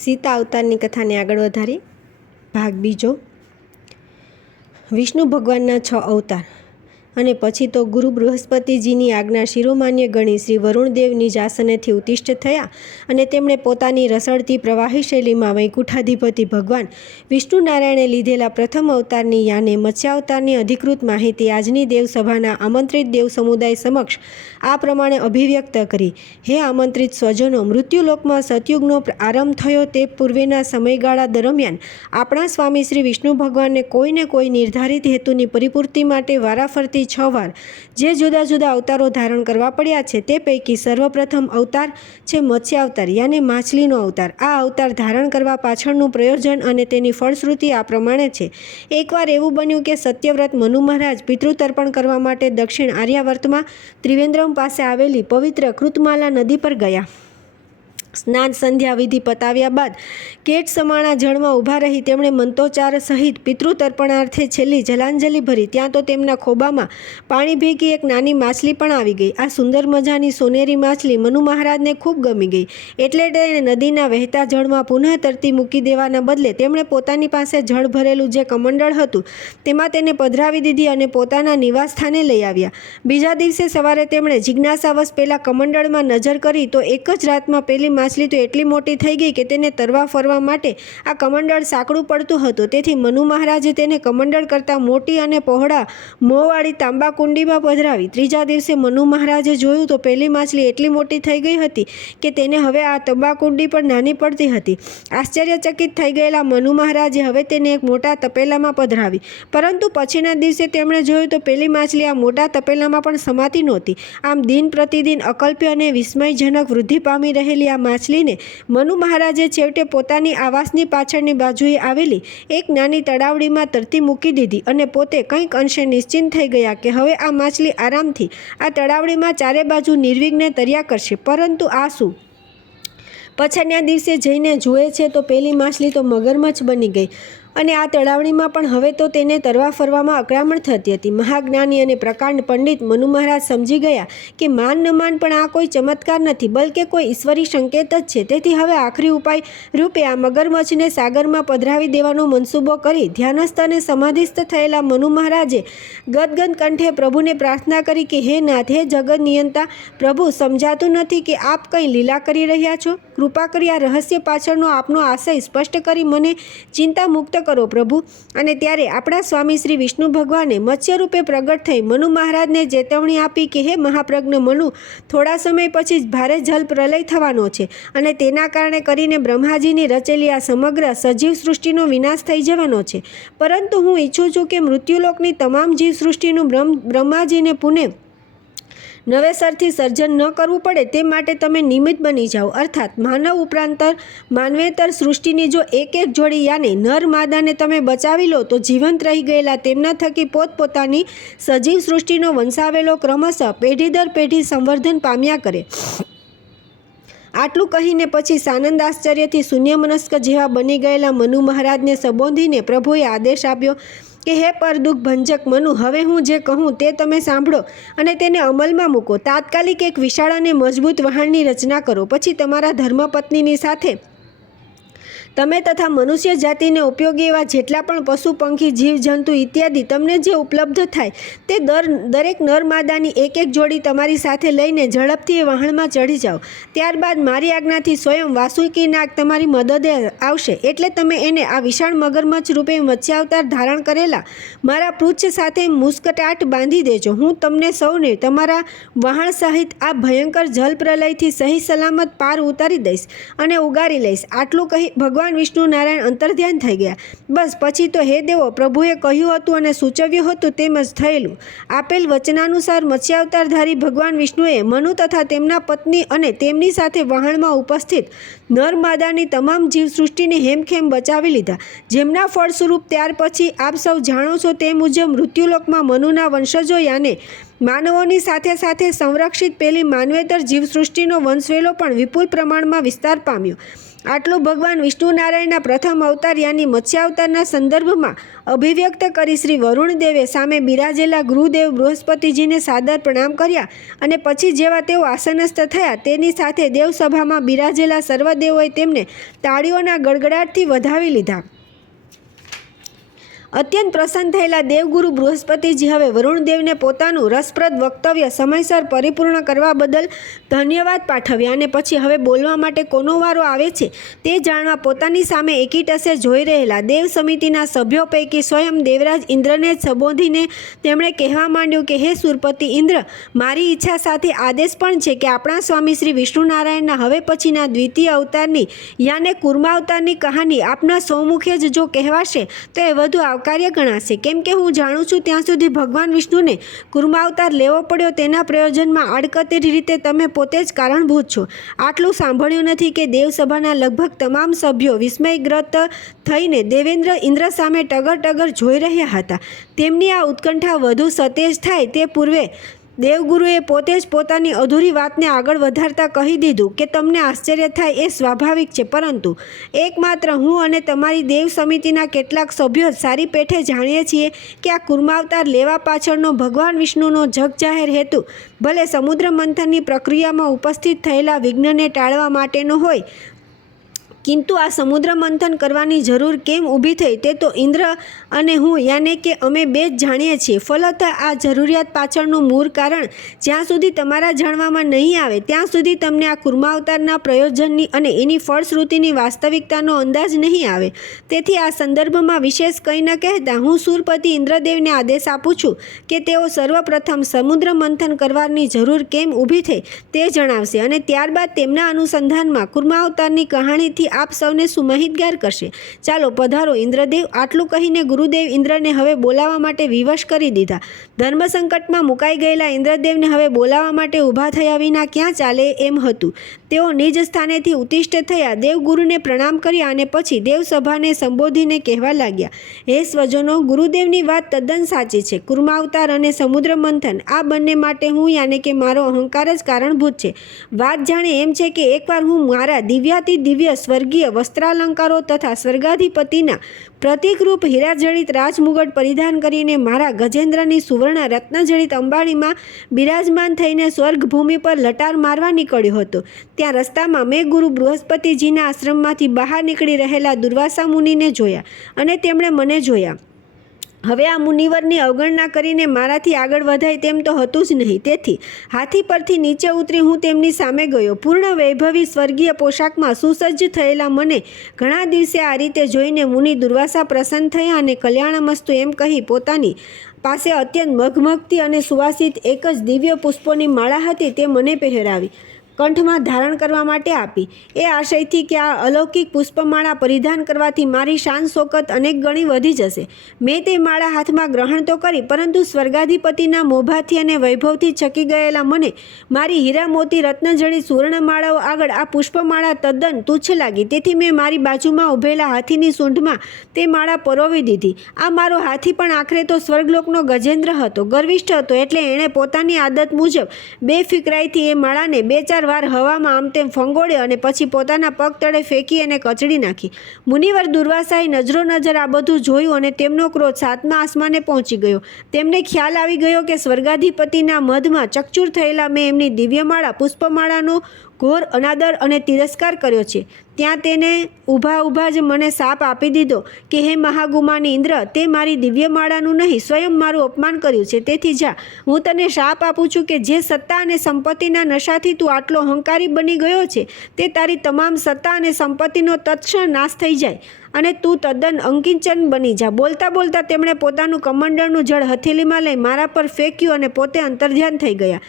સીતા અવતારની કથાને આગળ વધારી ભાગ બીજો। વિષ્ણુ ભગવાનના 6 અવતાર અને પછી તો ગુરુ બૃહસ્પતિજીની આજ્ઞા શિરોમાન્ય ગણી શ્રી વરુણદેવ નિજ આસનેથી ઉત્તિષ્ઠ થયા અને તેમણે પોતાની રસળતી પ્રવાહી શૈલીમાં વૈકુંઠાધિપતિ ભગવાન વિષ્ણુ નારાયણે લીધેલા પ્રથમ અવતારની યાને મત્સ્યાવતારની અધિકૃત માહિતી આજની દેવસભાના આમંત્રિત દેવ સમુદાય સમક્ષ આ પ્રમાણે અભિવ્યક્ત કરી। હે આમંત્રિત સ્વજનો, મૃત્યુલોકમાં સતયુગનો આરંભ થયો તે પૂર્વેના સમયગાળા દરમિયાન આપણા સ્વામી શ્રી વિષ્ણુ ભગવાનને કોઈને કોઈ નિર્ધારિત હેતુની પરિપૂર્તિ માટે વારાફરતી 6 વાર જે જુદા જુદા અવતારો ધારણ કરવા પડ્યા છે તે પૈકી સર્વપ્રથમ અવતાર છે મત્સ્ય અવતાર યાને માછલીનો અવતાર। આ અવતાર ધારણ કરવા પાછળનું પ્રયોજન અને તેની ફળશ્રુતિ આ પ્રમાણે છે। એકવાર એવું બન્યું કે સત્યવ્રત મનુ મહારાજ પિતૃતર્પણ કરવા માટે દક્ષિણ આર્યાવર્તમાં ત્રિવેન્દ્રમ પાસે આવેલી પવિત્ર કૃતમાલા નદી પર ગયા। સ્નાન સંધ્યા વિધિ પતાવ્યા બાદ કેટ સમાણા જળમાં ઊભા રહી તેમણે મંતોચ્ચાર સહિત પિતૃતર્પણાર્થે છેલ્લી જલાંજલિ ભરી। ત્યાં તો તેમના ખોબામાં પાણી ભેગી એક નાની માછલી પણ આવી ગઈ। આ સુંદર મજાની સોનેરી માછલી મનુ મહારાજને ખૂબ ગમી ગઈ એટલે તેણે નદીના વહેતા જળમાં પુનઃ તરતી મૂકી દેવાના બદલે તેમણે પોતાની પાસે જળ ભરેલું જે કમંડળ હતું તેમાં તેને પધરાવી દીધી અને પોતાના નિવાસ સ્થાને લઈ આવ્યા। બીજા દિવસે સવારે તેમણે જિજ્ઞાસાવશ પેલા કમંડળમાં નજર કરી તો એક જ રાતમાં પેલી માછલી તો એટલી મોટી થઈ ગઈ કે તેને તરવા ફરવા માટે આ કમંડળ સાંકડું પડતું હતું। તેથી મનુ મહારાજે તેને કમંડળ કરતાં મોટી અને પહોળા મોંવાળી તાંબા કુંડીમાં પધરાવી। ત્રીજા દિવસે મનુ મહારાજે જોયું તો પેલી માછલી એટલી મોટી થઈ ગઈ હતી કે તેને હવે આ તાંબા કુંડી પર નાની પડતી હતી। આશ્ચર્યચકિત થઈ ગયેલા મનુ મહારાજે હવે તેને એક મોટા તપેલામાં પધરાવી, પરંતુ પછીના દિવસે તેમણે જોયું તો પેલી માછલી આ મોટા તપેલામાં પણ સમાતી નહોતી। આમ દિન પ્રતિદિન અકલ્પ્ય અને વિસ્મયજનક વૃદ્ધિ પામી રહેલી આ માછલીને મનુ મહારાજે છેવટે પોતાની આવાસની પાછળની બાજુએ આવેલી એક નાની તળાવડીમાં તરતી મૂકી દીધી અને પોતે કંઈક અંશે નિશ્ચિંત થઈ ગયા કે હવે આ માછલી આરામથી આ તળાવડીમાં ચારે બાજુ નિર્વિઘ્ને તર્યા કરશે। પરંતુ આ શું? પછીના દિવસે જઈને જુએ છે તો પેલી માછલી તો મગરમચ્છ બની ગઈ અને આ તળાવડીમાં પણ હવે તો તેને તરવા ફરવામાં અકળામણ થતી હતી। મહાજ્ઞાની અને પ્રકાંડ પંડિત મનુ મહારાજ સમજી ગયા કે માન ન માન પણ આ કોઈ ચમત્કાર નથી બલકે કોઈ ઈશ્વરી સંકેત જ છે। તેથી હવે આખરી ઉપાય રૂપે આ મગરમચ્છને સાગરમાં પધરાવી દેવાનો મનસૂબો કરી ધ્યાનસ્થ અને સમાધિસ્થ થયેલા મનુ મહારાજે ગદગદ કંઠે પ્રભુને પ્રાર્થના કરી કે હે નાથ, હે જગત નિયંતા પ્રભુ, સમજાતું નથી કે આપ કંઈ લીલા કરી રહ્યા છો। કૃપા કરી આ રહસ્ય પાછળનો આપનો આશય સ્પષ્ટ કરી મને ચિંતા મુક્ત કરો પ્રભુ। અને ત્યારે આપણા સ્વામી શ્રી વિષ્ણુ ભગવાને મત્સ્ય રૂપે પ્રગટ થઈ મનુ મહારાજને ચેતવણી આપી કે હે મહાપ્રજ્ઞ મનુ, થોડા સમય પછી જ ભારે જલ પ્રલય થવાનો છે અને તેના કારણે કરીને બ્રહ્માજીની રચેલી આ સમગ્ર સજીવ સૃષ્ટિનો વિનાશ થઈ જવાનો છે। પરંતુ હું ઈચ્છું છું કે મૃત્યુલોકની તમામ જીવ સૃષ્ટિનું બ્રહ્માજીને પુનઃ નવેસરથી સર્જન ન કરવું પડે તે માટે તમે નિમિત્ત બની જાઓ। અર્થાત માનવ ઉપરાંતર માનવેતર સૃષ્ટિની જો એક એક જોડી યાને નર માદાને તમે બચાવી લો તો જીવંત રહી ગયેલા તેમના થકી પોતપોતાની સજીવ સૃષ્ટિનો વંશાવેલો ક્રમશઃ પેઢી દર પેઢી સંવર્ધન પામ્યા કરે। આટલું કહીને પછી સાનંદ આશ્ચર્યથી શૂન્યમનસ્ક જેવા બની ગયેલા મનુ મહારાજને સંબોધીને પ્રભુએ આદેશ આપ્યો કે હે પરદુઃખ ભંજક મનુ, હવે હું જે કહું તે તમે સાંભળો અને તેને અમલમાં મૂકો। તાત્કાલિક એક વિશાળ અને મજબૂત વહાણની રચના કરો। પછી તમારા ધર્મપત્નીની સાથે તમે તથા મનુષ્ય જાતિને ઉપયોગી એવા જેટલા પણ પશુ પંખી જીવજંતુ ઇત્યાદિ તમને જે ઉપલબ્ધ થાય તે દરેક નર માદાની એક એક જોડી તમારી સાથે લઈને ઝડપથી એ વહાણમાં ચઢી જાઓ। ત્યારબાદ મારી આજ્ઞાથી સ્વયં વાસુકી નાગ તમારી મદદે આવશે એટલે તમે એને આ વિશાળ મગરમચ્છ રૂપે મત્સ્યાવતાર ધારણ કરેલા મારા પૃચ્છ સાથે મુસ્કટાટ બાંધી દેજો। હું તમને સૌને તમારા વહાણ સહિત આ ભયંકર જલ પ્રલયથી સહી સલામત પાર ઉતારી દઈશ અને ઉગારી લઈશ। આટલું કહી ભગવાન વિષ્ણુ નારાયણ અંતર્ધ્યાન થઈ ગયા। બસ પછી તો હે દેવો, પ્રભુએ કહ્યું હતું અને સૂચવ્યું હતું તેમ જ થયેલું। આપેલ વચનાનુસાર મત્સ્યાવતારધારી ભગવાન વિષ્ણુએ મનુ તથા તેમના પત્ની અને તેમની સાથે વહાણમાં ઉપસ્થિત નર માદાની તમામ જીવસૃષ્ટિને હેમખેમ બચાવી લીધા। જેમના ફળ સ્વરૂપ ત્યાર પછી આપ સૌ જાણો છો તે મુજબ મૃત્યુલોકમાં મનુના વંશજો યાને માનવોની સાથે સાથે સંરક્ષિત પેલી માનવેતર જીવસૃષ્ટિનો વંશવેલો પણ વિપુલ પ્રમાણમાં વિસ્તાર પામ્યો। આટલું ભગવાન વિષ્ણુ નારાયણના પ્રથમ અવતાર યાની મત્સ્ય અવતારના સંદર્ભમાં અભિવ્યક્ત કરી શ્રી વરુણદેવે સામે બિરાજેલા ગુરુદેવ બૃહસ્પતિજીને સાદર પ્રણામ કર્યા અને પછી જેવા તેઓ આસનસ્થ થયા તેની સાથે દેવસભામાં બિરાજેલા સર્વદેવોએ તેમને તાળીઓના ગડગડાટથી વધાવી લીધા. અત્યંત પ્રસન્ન થયેલા દેવગુરુ બૃહસ્પતિજી હવે વરુણદેવને પોતાનું રસપ્રદ વક્તવ્ય સમયસર પરિપૂર્ણ કરવા બદલ ધન્યવાદ પાઠવ્યા અને પછી હવે બોલવા માટે કોનો વારો આવે છે તે જાણવા પોતાની સામે એકીટસે જોઈ રહેલા દેવ સમિતિના સભ્યો પૈકી સ્વયં દેવરાજ ઇન્દ્રને જ સંબોધીને તેમણે કહેવા માંડ્યું કે હે સુરપતિ ઇન્દ્ર, મારી ઈચ્છા સાથે આદેશ પણ છે કે આપણા સ્વામી શ્રી વિષ્ણુ નારાયણના હવે પછીના દ્વિતીય અવતારની યાને કુર્માવતારની કહાની આપના સૌમુખે જ જો કહેવાશે તો એ વધુ કાર્ય ગણાશે. કેમ કે હું જાણું છું ત્યાં સુધી ભગવાન વિષ્ણુને કુર્માવતાર લેવો પડ્યો તેના પ્રયોજનમાં આડકતરી રીતે તમે પોતે જ કારણભૂત છો. આટલું સાંભળ્યું નથી કે દેવસભાના લગભગ તમામ સભ્યો વિસ્મયગ્રસ્ત થઈને દેવેન્દ્ર ઇન્દ્ર સામે ટગર જોઈ રહ્યા હતા. તેમની આ ઉત્કંઠા વધુ સતેજ થાય તે પૂર્વે દેવગુરુએ પોતે જ પોતાની અધૂરી વાતને આગળ વધારતા કહી દીધું કે તમને આશ્ચર્ય થાય એ સ્વાભાવિક છે, પરંતુ એકમાત્ર હું અને તમારી દેવ સમિતિના કેટલાક સભ્યો સારી પેઠે જાણીએ છીએ કે આ કુર્માવતાર લેવા પાછળનો ભગવાન વિષ્ણુનો જગજાહેર હેતુ ભલે સમુદ્ર મંથનની પ્રક્રિયામાં ઉપસ્થિત થયેલા વિઘ્નને ટાળવા માટેનો હોય, કિંતુ આ સમુદ્ર મંથન કરવાની જરૂર કેમ ઊભી થઈ તે તો ઇન્દ્ર અને હું યાને કે અમે બે જ જાણીએ છીએ. ફલત આ જરૂરિયાત પાછળનું મૂળ કારણ જ્યાં સુધી તમારા જાણવામાં નહીં આવે ત્યાં સુધી તમને આ કુર્માવતારના પ્રયોજનની અને એની ફળશ્રુતિની વાસ્તવિકતાનો અંદાજ નહીં આવે. તેથી આ સંદર્ભમાં વિશેષ કંઈ ન કહેતા હું સુરપતિ ઇન્દ્રદેવને આદેશ આપું છું કે તેઓ સર્વપ્રથમ સમુદ્ર મંથન કરવાની જરૂર કેમ ઊભી થઈ તે જણાવશે અને ત્યારબાદ તેમના અનુસંધાનમાં કુર્માવતારની કહાણીથી આપ સૌને સુમાહિતગાર કરશે. ચાલો પધારો ઇન્દ્રદેવ. આટલું કહીને ગુરુદેવ ઇન્દ્રને હવે બોલાવવા માટે વિવશ કરી દીધા. ધર્મ સંકટમાં મુકાઈ ગયેલા ઇન્દ્રદેવને હવે બોલાવવા માટે ઊભા થયા વિના ક્યાં ચાલે એમ હતું. તેઓ નિજ સ્થાનેથી ઉત્તિષ્ઠ થયા, દેવગુરુને પ્રણામ કર્યા અને પછી દેવસભાને સંબોધીને કહેવા લાગ્યા, હે સ્વજનો, ગુરુદેવની વાત તદ્દન સાચી છે. કુર્માવતાર અને સમુદ્ર મંથન આ બંને માટે હું યાને કે મારો અહંકાર જ કારણભૂત છે. વાત જાણે એમ છે કે એકવાર હું મારા દિવ્યાતિ દિવ્ય સ્વર્ગીય વસ્ત્રાલંકારો તથા સ્વર્ગાધિપતિના પ્રતિકરૂપ હીરાજડિત રાજમુગટ પરિધાન કરીને મારા ગજેન્દ્રની સુવર્ણ રત્નજડિત અંબાડીમાં બિરાજમાન થઈને સ્વર્ગભૂમિ પર લટાર મારવા નીકળ્યો હતો. ત્યાં રસ્તામાં મેં ગુરુ બૃહસ્પતિજીના આશ્રમમાંથી બહાર નીકળી રહેલા દુર્વાસા મુનિને જોયા અને તેમણે મને જોયા. હવે આ મુનિવરની અવગણના કરીને મારાથી આગળ વધાય તેમ તો હતું જ નહીં. તેથી હાથી પરથી નીચે ઉતરી હું તેમની સામે ગયો. પૂર્ણ વૈભવી સ્વર્ગીય પોશાકમાં સુસજ્જ થયેલા મને ઘણા દિવસે આ રીતે જોઈને મુનિ દુર્વાસા પ્રસન્ન થયા અને કલ્યાણમસ્તુ એમ કહી પોતાની પાસે અત્યંત મઘમગતી અને સુવાસિત એક જ દિવ્ય પુષ્પોની માળા હતી તે મને પહેરાવી કંઠમાં ધારણ કરવા માટે આપી, એ આશયથી કે આ અલૌકિક પુષ્પમાળા પરિધાન કરવાથી મારી શાન શોકત અનેક ગણી વધી જશે. મેં તે માળા હાથમાં ગ્રહણ તો કરી, પરંતુ સ્વર્ગાધિપતિના મોભાથી અને વૈભવથી છકી ગયેલા મને મારી હીરા મોતી રત્નજડિત સુવર્ણમાળાઓ આગળ આ પુષ્પમાળા તદ્દન તુચ્છ લાગી. તેથી મેં મારી બાજુમાં ઊભેલા હાથીની સૂંઢમાં તે માળા પરોવી દીધી. આ મારો હાથી પણ આખરે તો સ્વર્ગલોકનો ગજેન્દ્ર હતો, ગર્વિષ્ઠ હતો, એટલે એણે પોતાની આદત મુજબ બેફિકરાઈથી એ માળાને બે ચાર વાર હવામાં આમ તેમ ફંગોળ્યો અને પછી પોતાના પગ તળે ફેંકી અને કચડી નાખી. મુનિવર દુર્વાસાએ નજરો નજર આ બધું જોયું અને તેમનો ક્રોધ સાતમા આસમાને પહોંચી ગયો. તેમને ખ્યાલ આવી ગયો કે સ્વર્ગાધિપતિના મધમાં ચકચૂર થયેલા મેં એમની દિવ્યમાળા પુષ્પમાળાનો ઘોર અનાદર અને તિરસ્કાર કર્યો છે. ત્યાં તેને ઊભા જ મને શાપ આપી દીધો કે હે મહાગુમાની ઇન્દ્ર, તે મારી દિવ્યમાળાનું નહીં સ્વયં મારું અપમાન કર્યું છે. તેથી જા, હું તને શાપ આપું છું કે જે સત્તા અને સંપત્તિના નશાથી તું આટલો અહંકારી બની ગયો છે તે તારી તમામ સત્તા અને સંપત્તિનો તત્ક્ષણ નાશ થઈ જાય અને તું તદ્દન અંકિંચન બની જા. બોલતા બોલતા તેમણે પોતાનું કમંડળનું જળ હથેલીમાં લઈ મારા પર ફેંક્યું અને પોતે અંતર્ધ્યાન થઈ ગયા.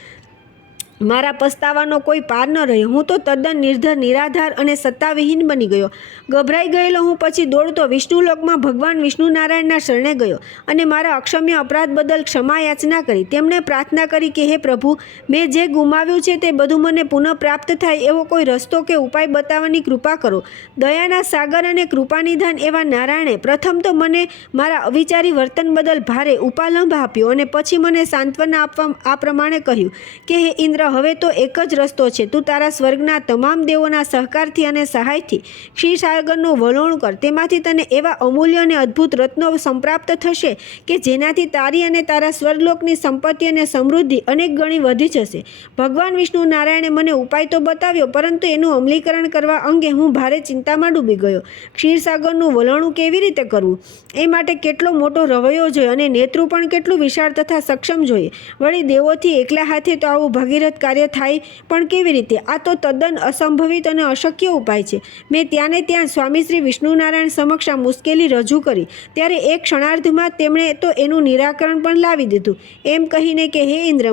મારા પસ્તાવાનો કોઈ પાર ન રહ્યો. હું તો તદ્દન નિર્ધર, નિરાધાર અને સત્તાવિહીન બની ગયો. ગભરાઈ ગયેલો હું પછી દોડતો વિષ્ણુલોકમાં ભગવાન વિષ્ણુ નારાયણના શરણે ગયો અને મારા અક્ષમ્ય અપરાધ બદલ ક્ષમા યાચના કરી. તેમણે પ્રાર્થના કરી કે હે પ્રભુ, મેં જે ગુમાવ્યું છે તે બધું મને પુનઃ પ્રાપ્ત થાય એવો કોઈ રસ્તો કે ઉપાય બતાવવાની કૃપા કરો. દયાના સાગર અને કૃપાનિધાન એવા નારાયણે પ્રથમ તો મને મારા અવિચારી વર્તન બદલ ભારે ઉપાલંભ આપ્યો અને પછી મને સાંત્વના આપવા આ પ્રમાણે કહ્યું કે હે ઇન્દ્ર, હવે તો એક જ રસ્તો છે. તું તારા સ્વર્ગના તમામ દેવોના સહકારથી અને સહાયથી ક્ષીરસાગરનું વલોણું કર. તેમાંથી તને એવા અમૂલ્ય અને અદ્ભુત રત્નો સંપ્રાપ્ત થશે કે જેનાથી તારી અને તારા સ્વર્ગલોકની સંપત્તિ અને સમૃદ્ધિ અનેક ગણી વધી જશે. ભગવાન વિષ્ણુ નારાયણે મને ઉપાય તો બતાવ્યો, પરંતુ એનું અમલીકરણ કરવા અંગે હું ભારે ચિંતામાં ડૂબી ગયો. ક્ષીરસાગરનું વલણું કેવી રીતે કરવું, એ માટે કેટલો મોટો રવૈયો જોઈએ અને નેતૃ પણ કેટલું વિશાળ તથા સક્ષમ જોઈએ. વળી દેવોથી એકલા હાથે તો આવું ભગીરથ કાર્ય થાય પણ કેવી રીતે? આ તો તદ્દન અસંભવિત અને અશક્ય ઉપાય છે. મેં ત્યાં ને ત્યાં સ્વામી શ્રી વિષ્ણુનારાયણ સમક્ષ આ મુશ્કેલી રજૂ કરી, ત્યારે એક ક્ષણાર્ધમાં તેમણે તો એનું નિરાકરણ પણ લાવી દીધું. એમ કહીને કે હે ઇન્દ્ર,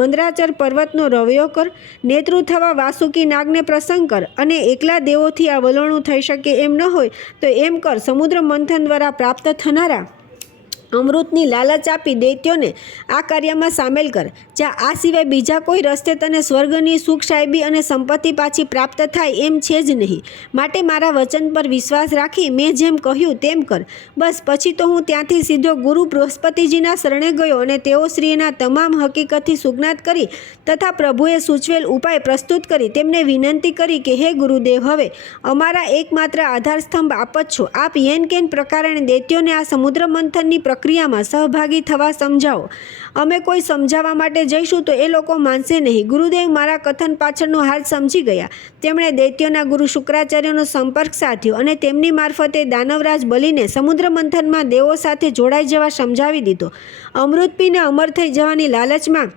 મંદરાચર પર્વતનો રવૈયો કર, નેતૃ થવા વાસુકી નાગને પ્રસંગ કર, અને એકલા દેવોથી આ વલણું થઈ શકે એમ ન હોય તો એમ કર, સમુદ્ર મંથન દ્વારા પ્રાપ્ત થનારા અમૃતની લાલચ આપી દૈત્યોને આ કાર્યમાં સામેલ કર. જા, આ સિવાય બીજા કોઈ રસ્તે તને સ્વર્ગની સુખ સાહેબી અને સંપત્તિ પાછી પ્રાપ્ત થાય એમ છે જ નહીં. માટે મારા વચન પર વિશ્વાસ રાખી મેં જેમ કહ્યું તેમ કર. બસ પછી તો હું ત્યાંથી સીધો ગુરુ બૃહસ્પતિજીના શરણે ગયો અને તેઓ શ્રીના તમામ હકીકતથી સુજ્ઞાત કરી તથા પ્રભુએ સૂચવેલ ઉપાય પ્રસ્તુત કરી તેમને વિનંતી કરી કે હે ગુરુદેવ, હવે અમારા એકમાત્ર આધારસ્તંભ આપ જ છો. આપ યેન કેન પ્રકારે દૈત્યોને આ સમુદ્ર મંથનની પ્રક્રિયામાં સહભાગી થવા સમજાવો. અમે કોઈ સમજાવવા માટે જઈશું તો એ લોકો માનશે નહીં. ગુરુદેવ મારા કથન પાછળનો હાલ સમજી ગયા. તેમણે દૈત્યોના ગુરુ શુક્રાચાર્યનો સંપર્ક સાધ્યો અને તેમની મારફતે દાનવરાજ બલીને સમુદ્ર મંથનમાં દેવો સાથે જોડાઈ જવા સમજાવી દીધો. અમૃત પીને અમર થઈ જવાની લાલચમાં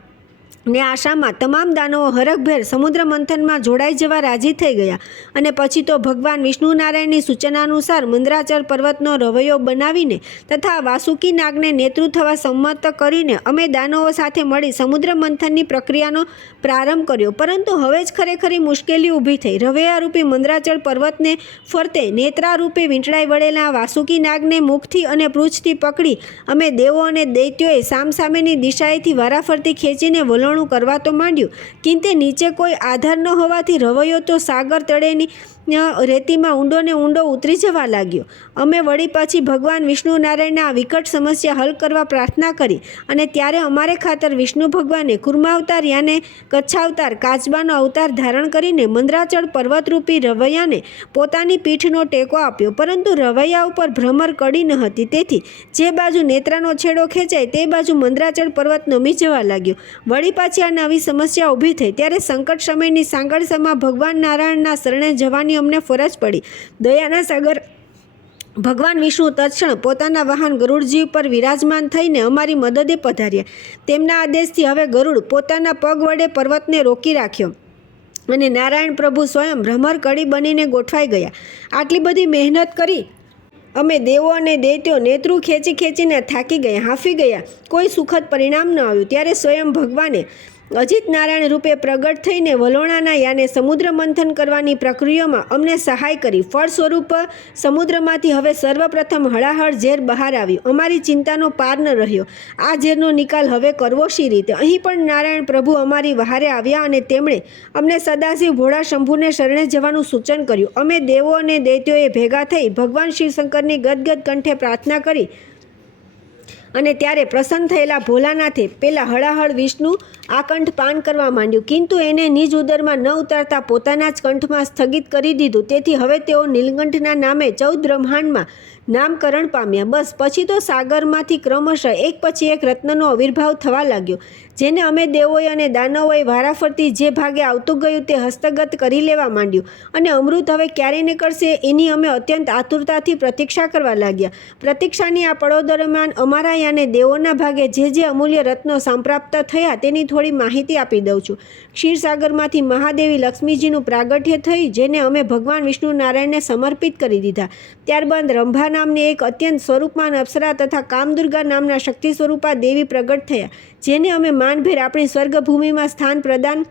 ને આશામાં તમામ દાનવો હરખભેર સમુદ્ર મંથનમાં જોડાઈ જવા રાજી થઈ ગયા. અને પછી તો ભગવાન વિષ્ણુનારાયણની સૂચનાનુસાર મંદરાચર પર્વતનો રવૈયો બનાવીને તથા વાસુકી નાગને નેતૃ થવા સંમત કરીને અમે દાનવો સાથે મળી સમુદ્ર મંથનની પ્રક્રિયાનો પ્રારંભ કર્યો. પરંતુ હવે જ ખરેખરી મુશ્કેલી ઊભી થઈ. રવૈયારૂપી મંદરાચર પર્વતને ફરતે નેત્રારૂપે વીંટળાઈ વળેલા વાસુકી નાગને મુખથી અને પૃચ્છથી પકડી અમે દેવો અને દૈત્યોએ સામસામેની દિશાએથી વારાફરતી ખેંચીને વલણ કરવા તો માંડ્યું. કિંતે નીચે કોઈ આધાર ન હોવાથી રવૈયો તો સાગર તળેની રેતીમાં ઊંડો ને ઊંડો ઉતરી જવા લાગ્યો. અમે વળી પછી ભગવાન વિષ્ણુ નારાયણના આ વિકટ સમસ્યા હલ કરવા પ્રાર્થના કરી અને ત્યારે અમારે ખાતર વિષ્ણુ ભગવાને કુર્માવતાર યાને કચ્છાવતાર કાચબાનો અવતાર ધારણ કરીને મંદરાચળ પર્વતરૂપી રવૈયાને પોતાની પીઠનો ટેકો આપ્યો. પરંતુ રવૈયા ઉપર ભ્રમર કડી ન હતી, તેથી જે બાજુ નેત્રાનો છેડો ખેંચાય તે બાજુ મંદરાચળ પર્વત નમી જવા લાગ્યો. વળી પાછી આ નવી સમસ્યા ઊભી થઈ ત્યારે સંકટ સમયની સાંગળસામાં ભગવાન નારાયણના શરણે જવાની અમને ફરજ પડી. દયાના સાગર ભગવાન વિષ્ણુ તત્ક્ષણ પોતાના વાહન ગરુડજી ઉપર વિરાજમાન થઈને અમારી મદદે પધાર્યા. તેમના આદેશથી હવે ગરુડ પોતાના પગ વડે પર્વતને રોકી રાખ્યો અને નારાયણ પ્રભુ સ્વયં ભ્રમર કડી બનીને ગોઠવાઈ ગયા. આટલી બધી મહેનત કરી અમે દેવો અને દૈત્યો નેતૃ ખેંચી ખેંચીને થાકી ગયા, હાંફી ગયા. કોઈ સુખદ પરિણામ ન આવ્યું. ત્યારે સ્વયં ભગવાને અજિત નારાયણ રૂપે પ્રગટ થઈને વલોણાના યાને સમુદ્ર મંથન કરવાની પ્રક્રિયામાં અમને સહાય કરી. ફળ સ્વરૂપ સમુદ્રમાંથી હવે સર્વપ્રથમ હળાહળ ઝેર બહાર આવ્યું. અમારી ચિંતાનો પાર ન રહ્યો. આ ઝેરનો નિકાલ હવે કરવો શી રીતે? અહીં પણ નારાયણ પ્રભુ અમારી વહારે આવ્યા અને તેમણે અમને સદાશિવ ભોળા શંભુને શરણે જવાનું સૂચન કર્યું. અમે દેવો અને દૈત્યોએ ભેગા થઈ ભગવાન શિવશંકરની ગદગદ કંઠે પ્રાર્થના કરી અને ત્યારે પ્રસન્ન થયેલા ભોલાનાથે પેલા હળાહળ વિષ્ણુ આ કંઠ પાન કરવા માંડ્યું. કિંતુ એને નિજ ઉદરમાં ન ઉતારતા પોતાના જ કંઠમાં સ્થગિત કરી દીધું. તેથી હવે તેઓ નીલકંઠના નામે 14 બ્રહ્માંડમાં નામકરણ પામ્યા. બસ પછી તો સાગરમાંથી ક્રમશઃ એક પછી એક રત્નનો આવિર્ભાવ થવા લાગ્યો, જેને અમે દેવોએ અને દાનવોએ વારાફરતી જે ભાગે આવતું ગયું તે હસ્તગત કરી લેવા માંડ્યું. અને અમૃત હવે ક્યારે નીકળશે એની અમે અત્યંત આતુરતાથી પ્રતીક્ષા કરવા લાગ્યા. પ્રતીક્ષાની આ પળો દરમિયાન અમારા યાને દેવોના ભાગે જે અમૂલ્ય રત્નો સંપ્રાપ્ત થયા તેની થોડી માહિતી આપી દઉં છું. ક્ષીરસાગરમાંથી મહાદેવી લક્ષ્મીજીનું પ્રાગટ્ય થયું, જેને અમે ભગવાન વિષ્ણુ નારાયણને સમર્પિત કરી દીધા. ત્યારબાદ રંભા નામની એક અત્યંત સ્વરૂપમાન અપ્સરા તથા કામદુર્ગા નામના શક્તિ સ્વરૂપા દેવી પ્રગટ થયા, જેને અમે માનભેર આપણી સ્વર્ગભૂમિમાં સ્થાન પ્રદાન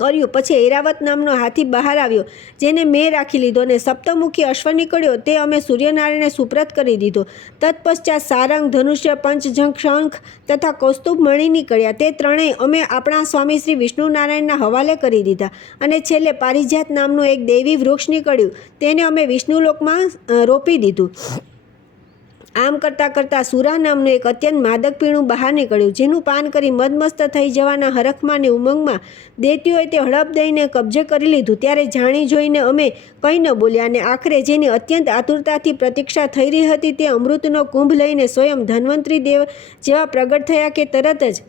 કર્યું. પછી ઐરાવત નામનો હાથી બહાર આવ્યો, જેને મેં રાખી લીધો, અને સપ્તમુખી અશ્વ નીકળ્યો, તે અમે સૂર્યનારાયણને સુપ્રત કરી દીધો. તત્પશ્ચાત સારંગ, ધનુષ્ય, પંચજંખ, શંખ તથા કૌસ્તુભ મણિ નીકળ્યા. તે ત્રણેય અમે આપણા સ્વામી શ્રી વિષ્ણુનારાયણના હવાલે કરી દીધા. અને છેલ્લે પારિજાત નામનું એક દૈવી વૃક્ષ નીકળ્યું, તેને અમે વિષ્ણુલોકમાં રોપી દીધું. આમ કરતાં કરતાં સુરા નામનું એક અત્યંત માદક પીણું બહાર નીકળ્યું, જેનું પાન કરી મદમસ્ત થઈ જવાના હરખમાં ને ઉમંગમાં દૈત્યોએ તે હડપ દઈને કબજે કરી લીધું. ત્યારે જાણી જોઈને અમે કંઈ ન બોલ્યા અને આખરે જેની અત્યંત આતુરતાથી પ્રતીક્ષા થઈ રહી હતી તે અમૃતનો કુંભ લઈને સ્વયં ધન્વંતરી દેવ જેવા પ્રગટ થયા કે તરત જ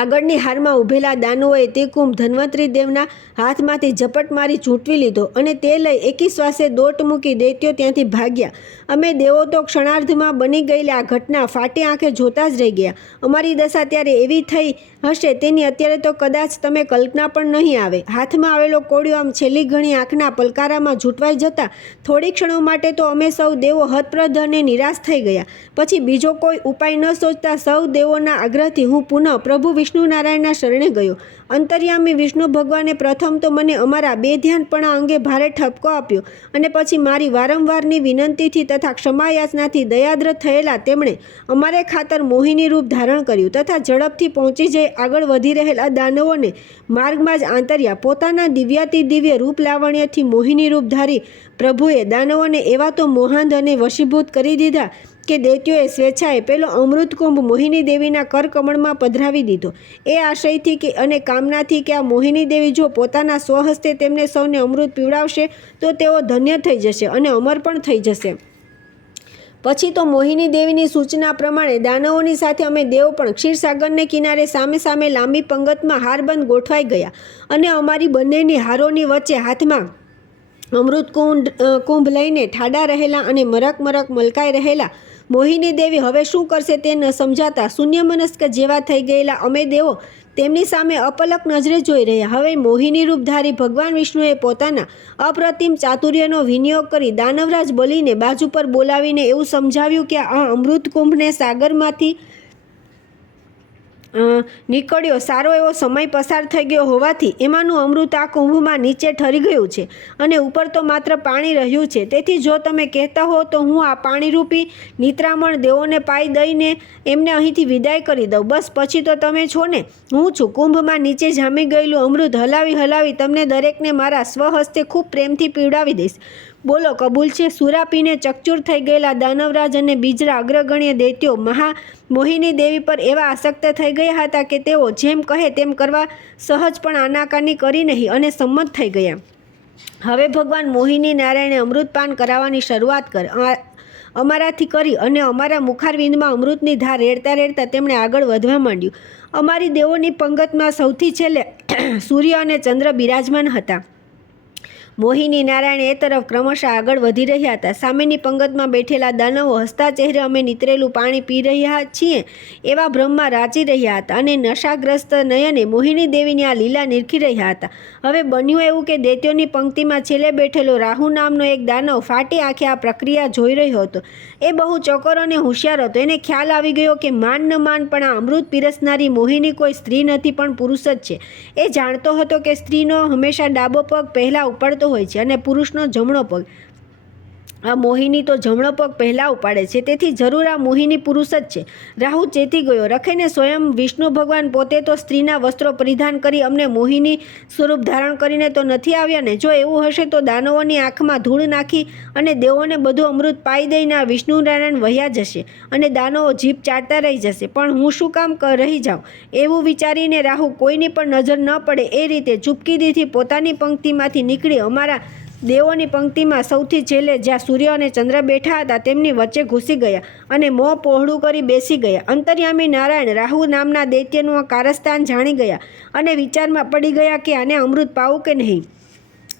આગળની હારમાં ઊભેલા દાનવોએ તે કુંભ ધન્વંતરી દેવના હાથમાંથી ઝપટ મારી ઝૂંટવી લીધો અને તે લઈ એકી શ્વાસે દોટ મૂકી દૈત્યો ત્યાંથી ભાગ્યા. અમે દેવો તો ક્ષણાર્ધમાં બની ગયેલી આ ઘટના ફાટી આંખે જોતા જ રહી ગયા. અમારી દશા ત્યારે એવી થઈ હશે તેની અત્યારે તો કદાચ તમે કલ્પના પણ નહીં આવે. હાથમાં આવેલો કોળિયો આમ છેલ્લી ઘણી આંખના પલકારામાં ઝૂંટવાઈ જતા થોડી ક્ષણો માટે તો અમે સૌ દેવો હતપ્રદ અને નિરાશ થઈ ગયા. પછી બીજો કોઈ ઉપાય ન સોચતા સૌ દેવોના આગ્રહથી હું પુનઃ પ્રભુ વિષ્ણુ નારાયણના શરણે ગયો. અંતર્યામી વિષ્ણુ ભગવાને પ્રથમ તો મને અમારા બેધ્યાનપણા અંગે ભારે ઠપકો આપ્યો અને પછી મારી વારંવારની વિનંતીથી તથા ક્ષમાયાચનાથી દયાદ્ર થયેલા તેમણે અમારે ખાતર મોહિની રૂપ ધારણ કર્યું તથા ઝડપથી પહોંચી જઈ આગળ વધી રહેલા દાનવોને માર્ગમાં જ આંતર્યા. પોતાના દિવ્યાતિ દિવ્ય રૂપ લાવણ્યથી મોહિની રૂપ ધારી પ્રભુએ દાનવોને એવા તો મોહાંધ અને વશીભૂત કરી દીધા કે દૈત્યોએ સ્વેચ્છાએ પેલો અમૃતકુંભ મોહિની દેવીના કરકમળમાં પધરાવી દીધો. એ આશયથી કે અને કામનાથી કે આ મોહિની દેવી જો પોતાના સ્વહસ્તે તેમને સૌને અમૃત પીવડાવશે તો તેઓ ધન્ય થઈ જશે અને અમર પણ થઈ જશે. પછી તો મોહિની દેવીની સૂચના પ્રમાણે દાનવોની સાથે અમે દેવો પણ ક્ષીરસાગરને કિનારે સામે સામે લાંબી પંગતમાં હારબંધ ગોઠવાઈ ગયા અને અમારી બંનેની હારોની વચ્ચે હાથમાં અમૃત કુંભ લઈને ઠાડા રહેલા અને મરક મરક મલકાઈ રહેલા મોહિની દેવી હવે શું કરશે તે ન સમજાતા શૂન્યમનસ્ક જેવા થઈ ગયેલા અમે દેવો તેમની સામે અપલક નજરે જોઈ રહ્યા. હવે મોહિની રૂપધારી ભગવાન વિષ્ણુએ પોતાના અપ્રતિમ ચાતુર્યનો વિનિયોગ કરી દાનવરાજ બલીને બાજુ પર બોલાવીને એવું સમજાવ્યું કે આ અમૃત કુંભને સાગરમાંથી નીકળ્યો સારો એવો સમય પસાર થઈ ગયો હોવાથી એમાંનું અમૃત આ કુંભમાં નીચે ઠરી ગયું છે અને ઉપર તો માત્ર પાણી રહ્યું છે. તેથી જો તમે કહેતા હો તો હું આ પાણીરૂપી નિત્રામણ દેવોને પાઈ દઈને એમને અહીંથી વિદાય કરી દઉં. બસ પછી તો તમે છો ને, હું છું. કુંભમાં નીચે જામી ગયેલું અમૃત હલાવી હલાવી તમને દરેકને મારા સ્વહસ્તે ખૂબ પ્રેમથી પીવડાવી દઈશ. બોલો, કબૂલ છે? સુરા પીને ચકચૂર થઈ ગયેલા દાનવરાજ અને બીજરા અગ્રગણ્ય દૈત્યો મોહિની દેવી પર એવા આસક્ત થઈ ગયા હતા કે તેઓ જેમ કહે તેમ કરવા સહજ પણ આનાકાની કરી નહીં અને સંમત થઈ ગયા. હવે ભગવાન મોહિની નારાયણે અમૃતપાન કરાવવાની શરૂઆત અમારાથી કરી અને અમારા મુખારવિંદમાં અમૃતની ધાર રેડતા રેડતા તેમણે આગળ વધવા માંડ્યું. અમારી દેવોની પંગતમાં સૌથી છેલ્લે સૂર્ય અને ચંદ્ર બિરાજમાન હતા. મોહિની નારાયણ એ તરફ ક્રમશઃ આગળ વધી રહ્યા હતા. સામેની પંગતમાં બેઠેલા દાનવો હસતા ચહેરે અમે નીતરેલું પાણી પી રહ્યા છીએ એવા ભ્રમમાં રાચી રહ્યા હતા અને નશાગ્રસ્ત નયને મોહિની દેવીની આ લીલા નિરખી રહ્યા હતા. હવે બન્યું એવું કે દૈત્યોની પંક્તિમાં છેલ્લે બેઠેલો રાહુ નામનો એક દાનવ ફાટી આંખે આ પ્રક્રિયા જોઈ રહ્યો હતો. એ બહુ ચોકર અને હોશિયાર હતો. એને ખ્યાલ આવી ગયો કે માન ન માન પણ આ અમૃત પીરસનારી મોહિની કોઈ સ્ત્રી નથી પણ પુરુષ જ છે. એ જાણતો હતો કે સ્ત્રીનો હંમેશા ડાબો પગ પહેલાં ઉપાડતો હોય છે અને પુરુષનો જમણો પગ. આ મોહિની તો જમણો પગ પહેલાં ઉપાડે છે, તેથી જરૂર આ મોહિની પુરુષ જ છે. રાહુ ચેતી ગયો. રખેને સ્વયં વિષ્ણુ ભગવાન પોતે તો સ્ત્રીના વસ્ત્રો પરિધાન કરી અમને મોહિની સ્વરૂપ ધારણ કરીને તો નથી આવ્યા ને? જો એવું હશે તો દાનવોની આંખમાં ધૂળ નાખી અને દેવોને બધું અમૃત પાઈ દઈને આ વિષ્ણુ નારાયણ વહ્યા જશે અને દાનવો જીભ ચાટતા રહી જશે. પણ હું શું કામ રહી જાઉં? એવું વિચારીને રાહુ કોઈની પણ નજર ન પડે એ રીતે ચૂપકીદીથી પોતાની પંક્તિમાંથી નીકળી અમારા દેવોની પંક્તિમાં સૌથી છેલ્લે જ્યાં સૂર્ય અને ચંદ્ર બેઠા હતા તેમની વચ્ચે ઘૂસી ગયા અને મોં પહોળું કરી બેસી ગયા. અંતર્યામી નારાયણ રાહુ નામના દૈત્યનું આ કારસ્તાન જાણી ગયા અને વિચારમાં પડી ગયા કે આને અમૃત પાવું કે નહીં.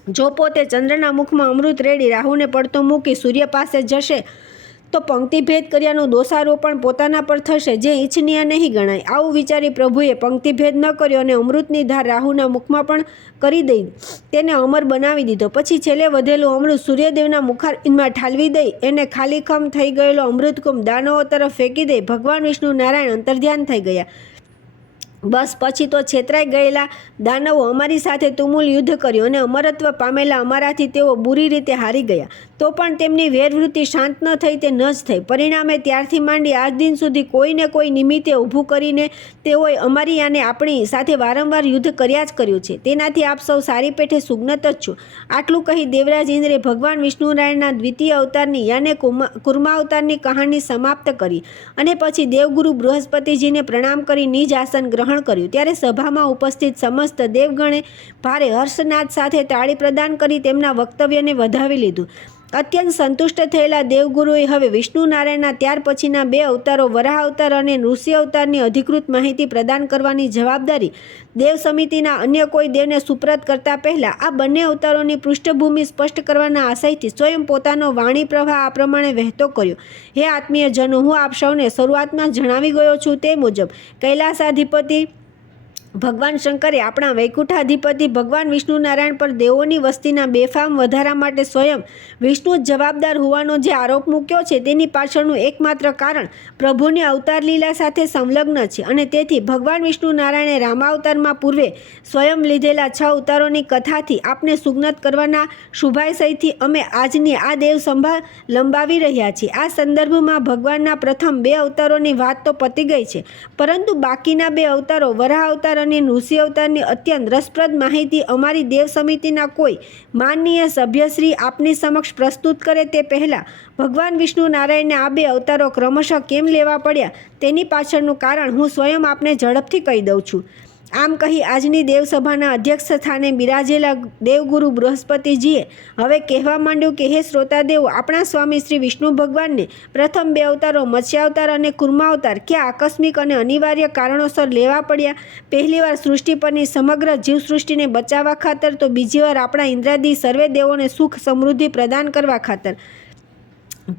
જો પોતે ચંદ્રના મુખમાં અમૃત રેડી રાહુને પડતો મૂકી સૂર્ય પાસે જશે તો પંક્તિભેદ કર્યાનું દોષારોપણ પોતાના પર થશે, જે ઈચ્છનીય નહીં ગણાય. આવું વિચારી પ્રભુએ પંક્તિભેદ ન કર્યો અને અમૃતની ધાર રાહુના મુખમાં પણ કરી દઈ તેને અમર બનાવી દીધો. પછી છેલ્લે વધેલું અમૃત સૂર્યદેવના મુખારવિંદમાં ઠાલવી દઈ એને ખાલીખમ થઈ ગયેલો અમૃતકુંભ દાનવો તરફ ફેંકી દઈ ભગવાન વિષ્ણુ નારાયણ અંતર્ધ્યાન થઈ ગયા. બસ પછી તો છેતરાઈ ગયેલા દાનવો અમારી સાથે તુમુલ યુદ્ધ કર્યું અને અમરત્વ પામેલા અમારાથી તેઓ બુરી રીતે હારી ગયા. તો પણ તેમની વેરવૃત્તિ શાંત ન થઈ તે ન જ થઈ. પરિણામે ત્યારથી માંડી આજ દિન સુધી કોઈને કોઈ નિમિત્તે ઊભું કરીને તેઓએ અમારી અને આપણી સાથે વારંવાર યુદ્ધ કર્યા જ કર્યું છે. તેનાથી આપ સૌ સારી પેઠે સુજ્ઞત જ છો. આટલું કહી દેવરાજ ઇન્દ્રે ભગવાન વિષ્ણુનારાયણના દ્વિતીય અવતારની યાને કુર્માવતારની કહાની સમાપ્ત કરી અને પછી દેવગુરુ બૃહસ્પતિજીને પ્રણામ કરી નિજ આસન ગ્રહણ કર્યું. ત્યારે સભામાં ઉપસ્થિત સમસ્ત દેવગણે ભારે હર્ષનાદ સાથે તાળી પ્રદાન કરી તેમના વક્તવ્યને વધાવી લીધું. અત્યંત સંતુષ્ટ થયેલા દેવગુરુએ હવે વિષ્ણુ નારાયણના ત્યાર પછીના 2 અવતારો વરાહ અવતાર અને ઋષિ અવતારની અધિકૃત માહિતી પ્રદાન કરવાની જવાબદારી દેવ સમિતિના અન્ય કોઈ દેવને સુપ્રત કરતા પહેલાં આ બંને અવતારોની પૃષ્ઠભૂમિ સ્પષ્ટ કરવાના આશયથી સ્વયં પોતાનો વાણી પ્રવાહ આ પ્રમાણે વહેતો કર્યો. હે આત્મીયજનો, હું આપ સૌને શરૂઆતમાં જણાવી ગયો છું તે મુજબ કૈલાસાધિપતિ ભગવાન શંકરે આપણા વૈકુંઠાધિપતિ ભગવાન વિષ્ણુ નારાયણ પર દેવોની વસ્તીના બેફામ વધારા માટે સ્વયં વિષ્ણુ જ જવાબદાર હોવાનો જે આરોપ મૂક્યો છે તેની પાછળનું એકમાત્ર કારણ પ્રભુની અવતાર લીલા સાથે સંલગ્ન છે અને તેથી ભગવાન વિષ્ણુ નારાયણે રામાવતારમાં પૂર્વે સ્વયં લીધેલા 6 અવતારોની કથાથી આપને સુજ્ઞત કરવાના શુભાશયથી અમે આજની આ દેવ સંભા લંબાવી રહ્યા છીએ. આ સંદર્ભમાં ભગવાનના પ્રથમ 2 અવતારોની વાત તો પતી ગઈ છે, પરંતુ બાકીના 2 અવતારો વરાહ અવતાર અને ઋષિ અવતારની અત્યંત રસપ્રદ માહિતી અમારી દેવ સમિતિના કોઈ માનનીય સભ્યશ્રી આપની સમક્ષ પ્રસ્તુત કરે તે પહેલાં ભગવાન વિષ્ણુ નારાયણને આ 2 અવતારો ક્રમશઃ કેમ લેવા પડ્યા તેની પાછળનું કારણ હું સ્વયં આપને ઝડપથી કહી દઉં છું. આમ કહી આજની દેવસભાના અધ્યક્ષ સ્થાને બિરાજેલા દેવગુરુ બૃહસ્પતિજીએ હવે કહેવા માંડ્યું કે હે શ્રોતાદેવો, આપણા સ્વામી શ્રી વિષ્ણુ ભગવાનને પ્રથમ 2 અવતારો મત્સ્યાવતાર અને કુર્માવતાર ક્યાં આકસ્મિક અને અનિવાર્ય કારણોસર લેવા પડ્યા. પહેલીવાર સૃષ્ટિ પરની સમગ્ર જીવસૃષ્ટિને બચાવવા ખાતર, તો બીજી વાર આપણા ઇન્દ્રાદી સર્વે દેવોને સુખ સમૃદ્ધિ પ્રદાન કરવા ખાતર.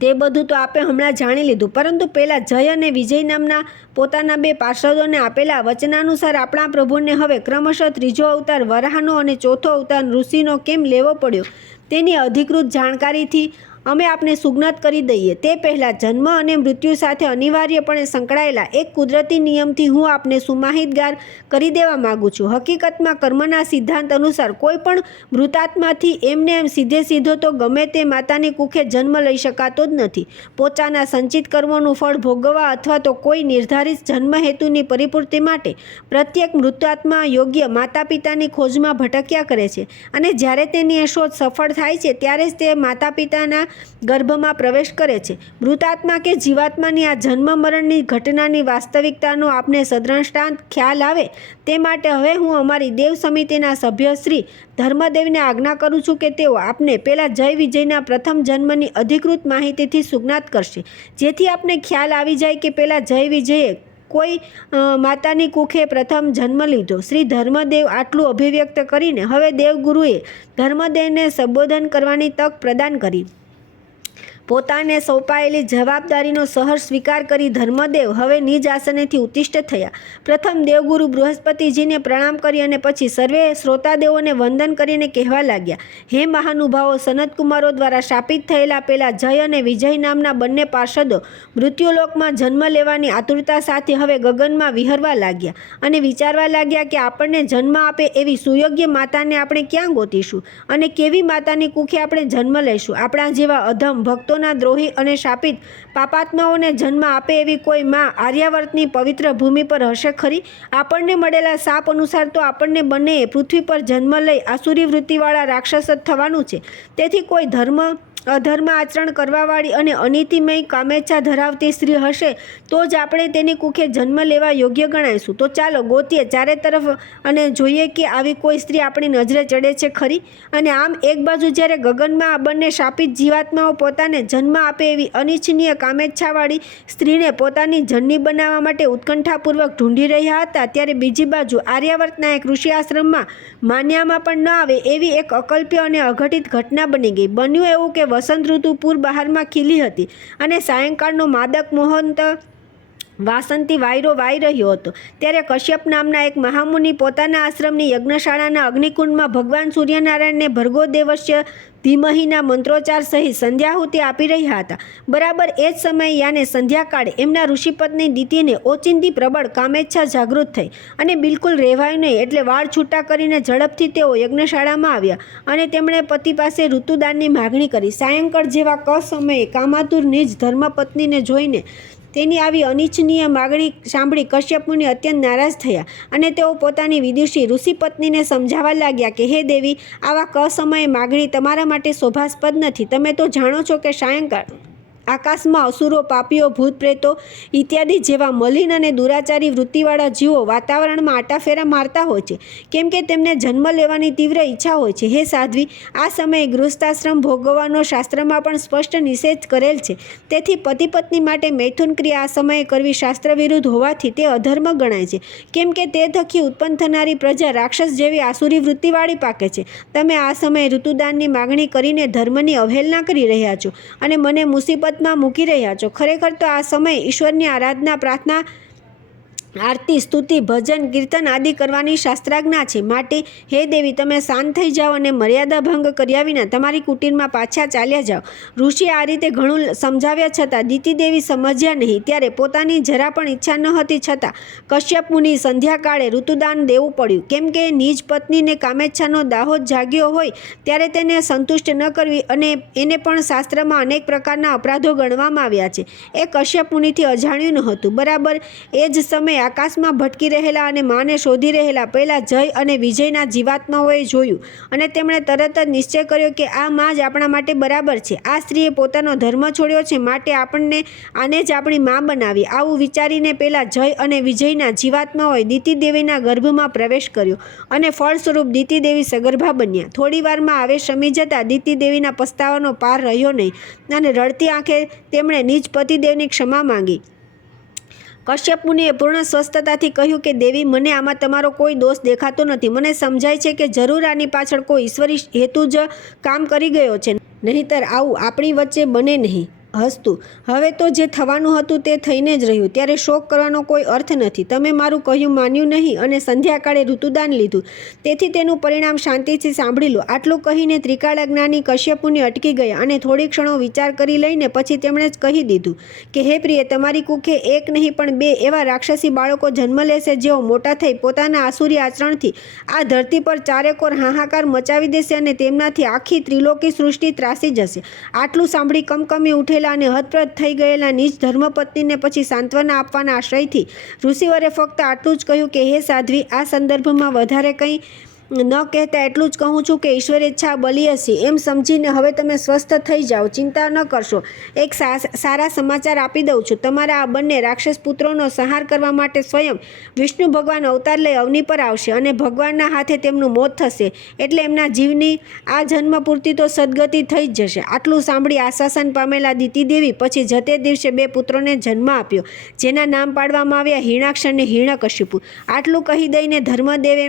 તે બધું તો આપે હમણાં જાણી લીધું, પરંતુ પહેલાં જય અને વિજય નામના પોતાના 2 પાર્ષદોને આપેલા વચનાનુસાર આપણા પ્રભુને હવે ક્રમશઃ 3જો અવતાર વરાહનો અને 4થો અવતાર ઋષિનો કેમ લેવો પડ્યો તેની અધિકૃત જાણકારીથી અમે આપને સુજ્ઞત કરી દઈએ. તે પહેલાં જન્મ અને મૃત્યુ સાથે અનિવાર્યપણે સંકળાયેલા એક કુદરતી નિયમથી હું આપને સુમાહિતગાર કરી દેવા માગું છું. હકીકતમાં કર્મના સિદ્ધાંત અનુસાર કોઈ પણ મૃતાત્માથી એમને એમ સીધો તો ગમે તે માતાની કુખે જન્મ લઈ શકાતો જ નથી. પોતાના સંચિત કર્મોનું ફળ ભોગવવા અથવા તો કોઈ નિર્ધારિત જન્મ હેતુની પરિપૂર્તિ માટે પ્રત્યેક મૃતાત્મા યોગ્ય માતા પિતાની ખોજમાં ભટક્યા કરે છે અને જ્યારે તેની શોધ સફળ થાય છે ત્યારે જ તે માતા પિતાના ગર્ભમાં પ્રવેશ કરે છે. મૃતાત્મા કે જીવાત્માની આ જન્મ મરણની ઘટનાની વાસ્તવિકતાનો આપને સદ્રષ્ટાંત ખ્યાલ આવે તે માટે હવે હું અમારી દેવ સમિતિના સભ્ય શ્રી ધર્મદેવને આજ્ઞા કરું છું કે તેઓ આપને પેલા જય વિજયના પ્રથમ જન્મની અધિકૃત માહિતીથી સુજ્ઞાત કરશે, જેથી આપને ખ્યાલ આવી જાય કે પેલા જય વિજયે કોઈ માતાની કુખે પ્રથમ જન્મ લીધો. શ્રી ધર્મદેવ આટલું અભિવ્યક્ત કરીને હવે દેવગુરુએ ધર્મદેવને સંબોધન કરવાની તક પ્રદાન કરી. પોતાને સોંપાયેલી જવાબદારીનો સહર્ષ સ્વીકાર કરી ધર્મદેવ હવે નિજ આસનેથી ઉત્તિષ્ઠ થયા. પ્રથમ દેવગુરુ બૃહસ્પતિજીને પ્રણામ કરી અને પછી સર્વે શ્રોતાદેવોને વંદન કરીને કહેવા લાગ્યા, હે મહાનુભાવો, સનતકુમારો દ્વારા શાપિત થયેલા પેલા જય અને વિજય નામના બંને પાર્ષદો મૃત્યુલોકમાં જન્મ લેવાની આતુરતા સાથે હવે ગગનમાં વિહરવા લાગ્યા અને વિચારવા લાગ્યા કે આપણને જન્મ આપે એવી સુયોગ્ય માતાને આપણે ક્યાં ગોતીશું અને કેવી માતાની કુખે આપણે જન્મ લઈશું. આપણા જેવા અધમ ભક્તો ના દ્રોહી અને શાપિત પાપાત્માઓને જન્મ આપે એવી કોઈ માં આર્યાવર્તની પવિત્ર ભૂમિ પર હશે ખરી? આપણને મળેલા શાપ અનુસાર તો આપણને બંનેએ પૃથ્વી પર જન્મ લઈ આસુરી વૃત્તિવાળા રાક્ષસ જ થવાનું છે. તેથી કોઈ અધર્મ આચરણ કરવાવાળી અને અનીતિમય કામેચ્છા ધરાવતી સ્ત્રી હશે તો જ આપણે તેની કુખે જન્મ લેવા યોગ્ય ગણાઈશું. તો ચાલો ગોતીએ ચારે તરફ અને જોઈએ કે આવી કોઈ સ્ત્રી આપણી નજરે ચડે છે ખરી. અને આમ એક બાજુ જ્યારે ગગનમાં આ બંને શાપિત જીવાત્માઓ પોતાને જન્મ આપે એવી અનિચ્છનીય કામેચ્છાવાળી સ્ત્રીને પોતાની જનની બનાવવા માટે ઉત્કંઠાપૂર્વક ઢૂંઢી રહ્યા હતા, ત્યારે બીજી બાજુ આર્યાવર્તના એક ઋષિ આશ્રમમાં માન્યામાં પણ ન આવે એવી એક અકલ્પ્ય અને અઘટિત ઘટના બની ગઈ. બન્યું એવું કે વસંત ઋતુ પૂર બહારમાં ખીલી હતી અને સાયંકાળનો માદક મોહંત વાસંતી વાયરો વાઈ રહ્યો હતો. ત્યારે કશ્યપ નામના એક મહામુનિ પોતાના આશ્રમની યજ્ઞશાળાના અગ્નિકુંડમાં ભગવાન સૂર્યનારાયણને ભર્ગો દેવસ્ય ધીમહીના મંત્રોચ્ચાર સહિત સંધ્યાહુતિ આપી રહ્યા હતા. બરાબર એ જ સમયે યાને સંધ્યાકાળે એમના ઋષિપત્ની દિતિને ઓચિંતી પ્રબળ કામેચ્છા જાગૃત થઈ અને બિલકુલ રહેવાયું નહીં. એટલે વાળ છૂટા કરીને ઝડપથી તેઓ યજ્ઞશાળામાં આવ્યા અને તેમણે પતિ પાસે ઋતુદાનની માગણી કરી. સાયંકાળ જેવા સમયે કામાતુર નિજ ધર્મપત્નીને જોઈને તેની આવી અનિચ્છનીય માગણી સાંભળી કશ્યપ મુનિ અત્યંત નારાજ થયા અને તેઓ પોતાની વિદુષી ઋષિપત્નીને સમજાવવા લાગ્યા કે હે દેવી, આવા સમયે માગણી તમારા માટે શોભાસ્પદ નથી. તમે તો જાણો છો કે સાયંકાળ આકાશમાં અસુરો, પાપીઓ, ભૂત પ્રેતો ઇત્યાદિ જેવા મલિન અને દુરાચારી વૃત્તિવાળા જીવો વાતાવરણમાં આટાફેરા મારતા હોય છે, કેમ કે તેમને જન્મ લેવાની તીવ્ર ઈચ્છા હોય છે. હે સાધ્વી, આ સમયે ગૃહસ્થાશ્રમ ભોગવવાનો શાસ્ત્રમાં પણ સ્પષ્ટ નિષેધ કરેલ છે. તેથી પતિ પત્ની માટે મૈથુન ક્રિયા આ સમયે કરવી શાસ્ત્ર વિરુદ્ધ હોવાથી તે અધર્મ ગણાય છે, કેમ કે તે થકી ઉત્પન્ન થનારી પ્રજા રાક્ષસ જેવી આસુરી વૃત્તિવાળી પાકે છે. તમે આ સમયે ઋતુદાનની માગણી કરીને ધર્મની અવહેલના કરી રહ્યા છો અને મને મુસીબત મૂકી રહ્યા છો. ખરેખર તો આ સમયે ઈશ્વરની આરાધના, પ્રાર્થના, આરતી, સ્તુતિ, ભજન, કીર્તન આદિ કરવાની શાસ્ત્રાજ્ઞા છે. માટે હે દેવી, તમે શાંત થઈ જાઓ અને મર્યાદા ભંગ કર્યા વિના તમારી કુટીરમાં પાછા ચાલ્યા જાઓ. ઋષિ આ રીતે ઘણું સમજાવ્યા છતાં દિતિ દેવી સમજ્યા નહીં. ત્યારે પોતાની જરા પણ ઈચ્છા ન હતી છતાં કશ્યપ મુનિ સંધ્યાકાળે ઋતુદાન દેવું પડ્યું, કેમ કે નિજ પત્નીને કામેચ્છાનો દાહોદ જાગ્યો હોય ત્યારે તેને સંતુષ્ટ ન કરવી અને એને પણ શાસ્ત્રમાં અનેક પ્રકારના અપરાધો ગણવામાં આવ્યા છે એ કશ્યપ મુનિથી અજાણ્યું ન હતું. બરાબર એ જ સમયે આકાશમાં ભટકી રહેલા અને માને શોધી રહેલા પહેલા જય અને વિજયના જીવાત્માઓએ જોયું અને તેમણે તરત જ નિશ્ચય કર્યો કે આ માં જ આપણા માટે બરાબર છે. આ સ્ત્રીએ પોતાનો ધર્મ છોડ્યો છે, માટે આને જ આપણી માં બનાવી. આવું વિચારીને પહેલા જય અને વિજયના જીવાત્માઓએ દિતિ દેવીના ગર્ભમાં પ્રવેશ કર્યો અને ફળ સ્વરૂપ દિતિ દેવી સગર્ભા બન્યા. થોડી વારમાં આવેશ શમી જતાં દિતિ દેવીના પસ્તાવાનો પાર રહ્યો નહીં અને રડતી આંખે તેમણે નિજ પતિદેવની ક્ષમા માંગી. કશ્યપ મુનિએ પૂર્ણ સ્વસ્થતાથી કહ્યું કે દેવી, મને આમાં તમારો કોઈ દોષ દેખાતો નથી. મને સમજાય છે કે જરૂર આની પાછળ કોઈ ઈશ્વરી હેતુ જ કામ કરી ગયો છે, નહીંતર આવું આપણી વચ્ચે બને નહીં. હસતું, હવે તો જે થવાનું હતું તે થઈને જ રહ્યું, ત્યારે શોક કરવાનો કોઈ અર્થ નથી. તમે મારું કહ્યું માન્યું નહીં અને સંધ્યાકાળે ઋતુદાન લીધું, તેથી તેનું પરિણામ શાંતિથી સાંભળી લો. આટલું કહીને ત્રિકાળજ્ઞાની કશ્યપ મુનિ અટકી ગયા અને થોડી ક્ષણો વિચાર કરી લઈને પછી તેમણે જ કહી દીધું કે હે પ્રિય, તમારી કુખે એક નહીં પણ બે એવા રાક્ષસી બાળકો જન્મ લેશે, જેઓ મોટા થઈ પોતાના આસુરી આચરણથી આ ધરતી પર ચારેકોર હાહાકાર મચાવી દેશે અને તેમનાથી આખી ત્રિલોકી સૃષ્ટિ ત્રાસી જશે. આટલું સાંભળી કમકમી ઉઠેલા અને હતપ્રત થઈ ગયેલા નિજ ધર્મપત્નીને પછી સાંત્વના આપવાના આશ્રયથી ઋષિવરે ફક્ત આટલું જ કહ્યું કે હે સાધ્વી, આ સંદર્ભમાં વધારે કંઈ ન કહેતા એટલું જ કહું છું કે ઈશ્વર ઈચ્છા બલી હશે એમ સમજીને હવે તમે સ્વસ્થ થઈ જાઓ, ચિંતા ન કરશો. એક સારા સમાચાર આપી દઉં છું. તમારા આ બંને રાક્ષસ પુત્રોનો સંહાર કરવા માટે સ્વયં વિષ્ણુ ભગવાન અવતાર લઈ અવની પર આવશે અને ભગવાનના હાથે તેમનું મોત થશે. એટલે એમના જીવની આ જન્મ પૂરતી તો સદગતિ થઈ જ જશે. આટલું સાંભળી આશ્વાસન પામેલા દિતિ દેવી પછી જતે દિવસે બે પુત્રોને જન્મ આપ્યો, જેના નામ પાડવામાં આવ્યા હિરણાક્ષ અને હિરણ્યકશિપુ. આટલું કહી દઈને ધર્મદેવે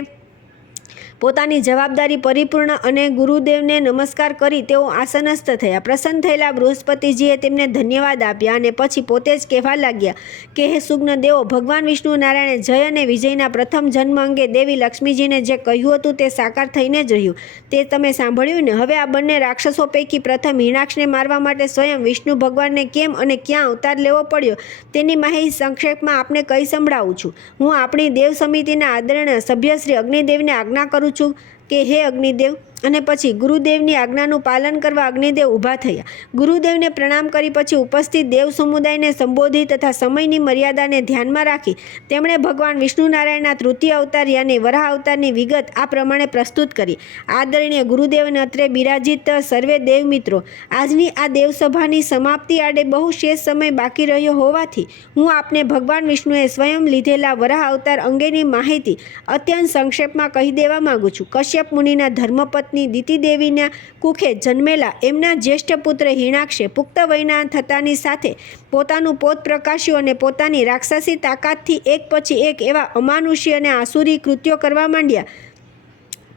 પોતાની જવાબદારી પરિપૂર્ણ અને ગુરુદેવને નમસ્કાર કરી તેઓ આસનસ્થ થયા. પ્રસન્ન થયેલા બૃહસ્પતિજીએ તેમને ધન્યવાદ આપ્યા અને પછી પોતે જ કહેવા લાગ્યા કે હે સુજ્ઞ દેવો, ભગવાન વિષ્ણુ નારાયણે જય અને વિજયના પ્રથમ જન્મ અંગે દેવી લક્ષ્મીજીને જે કહ્યું હતું તે સાકાર થઈને જ રહ્યું. તે તમે સાંભળ્યું ને? હવે આ બંને રાક્ષસો પૈકી પ્રથમ હિરણાક્ષને મારવા માટે સ્વયં વિષ્ણુ ભગવાનને કેમ અને ક્યાં અવતાર લેવો પડ્યો તેની માહિતી સંક્ષેપમાં આપને કહી સંભળાવું છું. હું આપણી દેવ સમિતિના આદરણીય સભ્ય શ્રી અગ્નિદેવને આજ્ઞા કરું છું કે હે અગ્નિદેવ, અને પછી ગુરુદેવની આજ્ઞાનું પાલન કરવા અગ્નિદેવ ઊભા થયા. ગુરુદેવને પ્રણામ કરી પછી ઉપસ્થિત દેવ સમુદાયને સંબોધી તથા સમયની મર્યાદાને ધ્યાનમાં રાખી તેમણે ભગવાન વિષ્ણુ નારાયણના તૃતીય અવતાર યાની વરાહ અવતારની વિગત આ પ્રમાણે પ્રસ્તુત કરી. આદરણીય ગુરુદેવને અત્રે બિરાજિત સર્વે દેવ મિત્રો, આજની આ દેવસભાની સમાપ્તિ આડે બહુ શેષ સમય બાકી રહ્યો હોવાથી હું આપને ભગવાન વિષ્ણુએ સ્વયં લીધેલા વરાહ અવતાર અંગેની માહિતી અત્યંત સંક્ષેપમાં કહી દેવા માગું છું. કશ્યપ મુનિના ધર્મપત્ની દિતિ દેવીના કુખે જન્મેલા એમના જ્યેષ્ઠ પુત્ર હિરણાક્ષે પુખ્ત વયના થતાની સાથે પોતાનું પોત પ્રકાશ્યું અને પોતાની રાક્ષસી તાકાતથી એક પછી એક એવા અમાનુષી અને આસુરી કૃત્યો કરવા માંડ્યા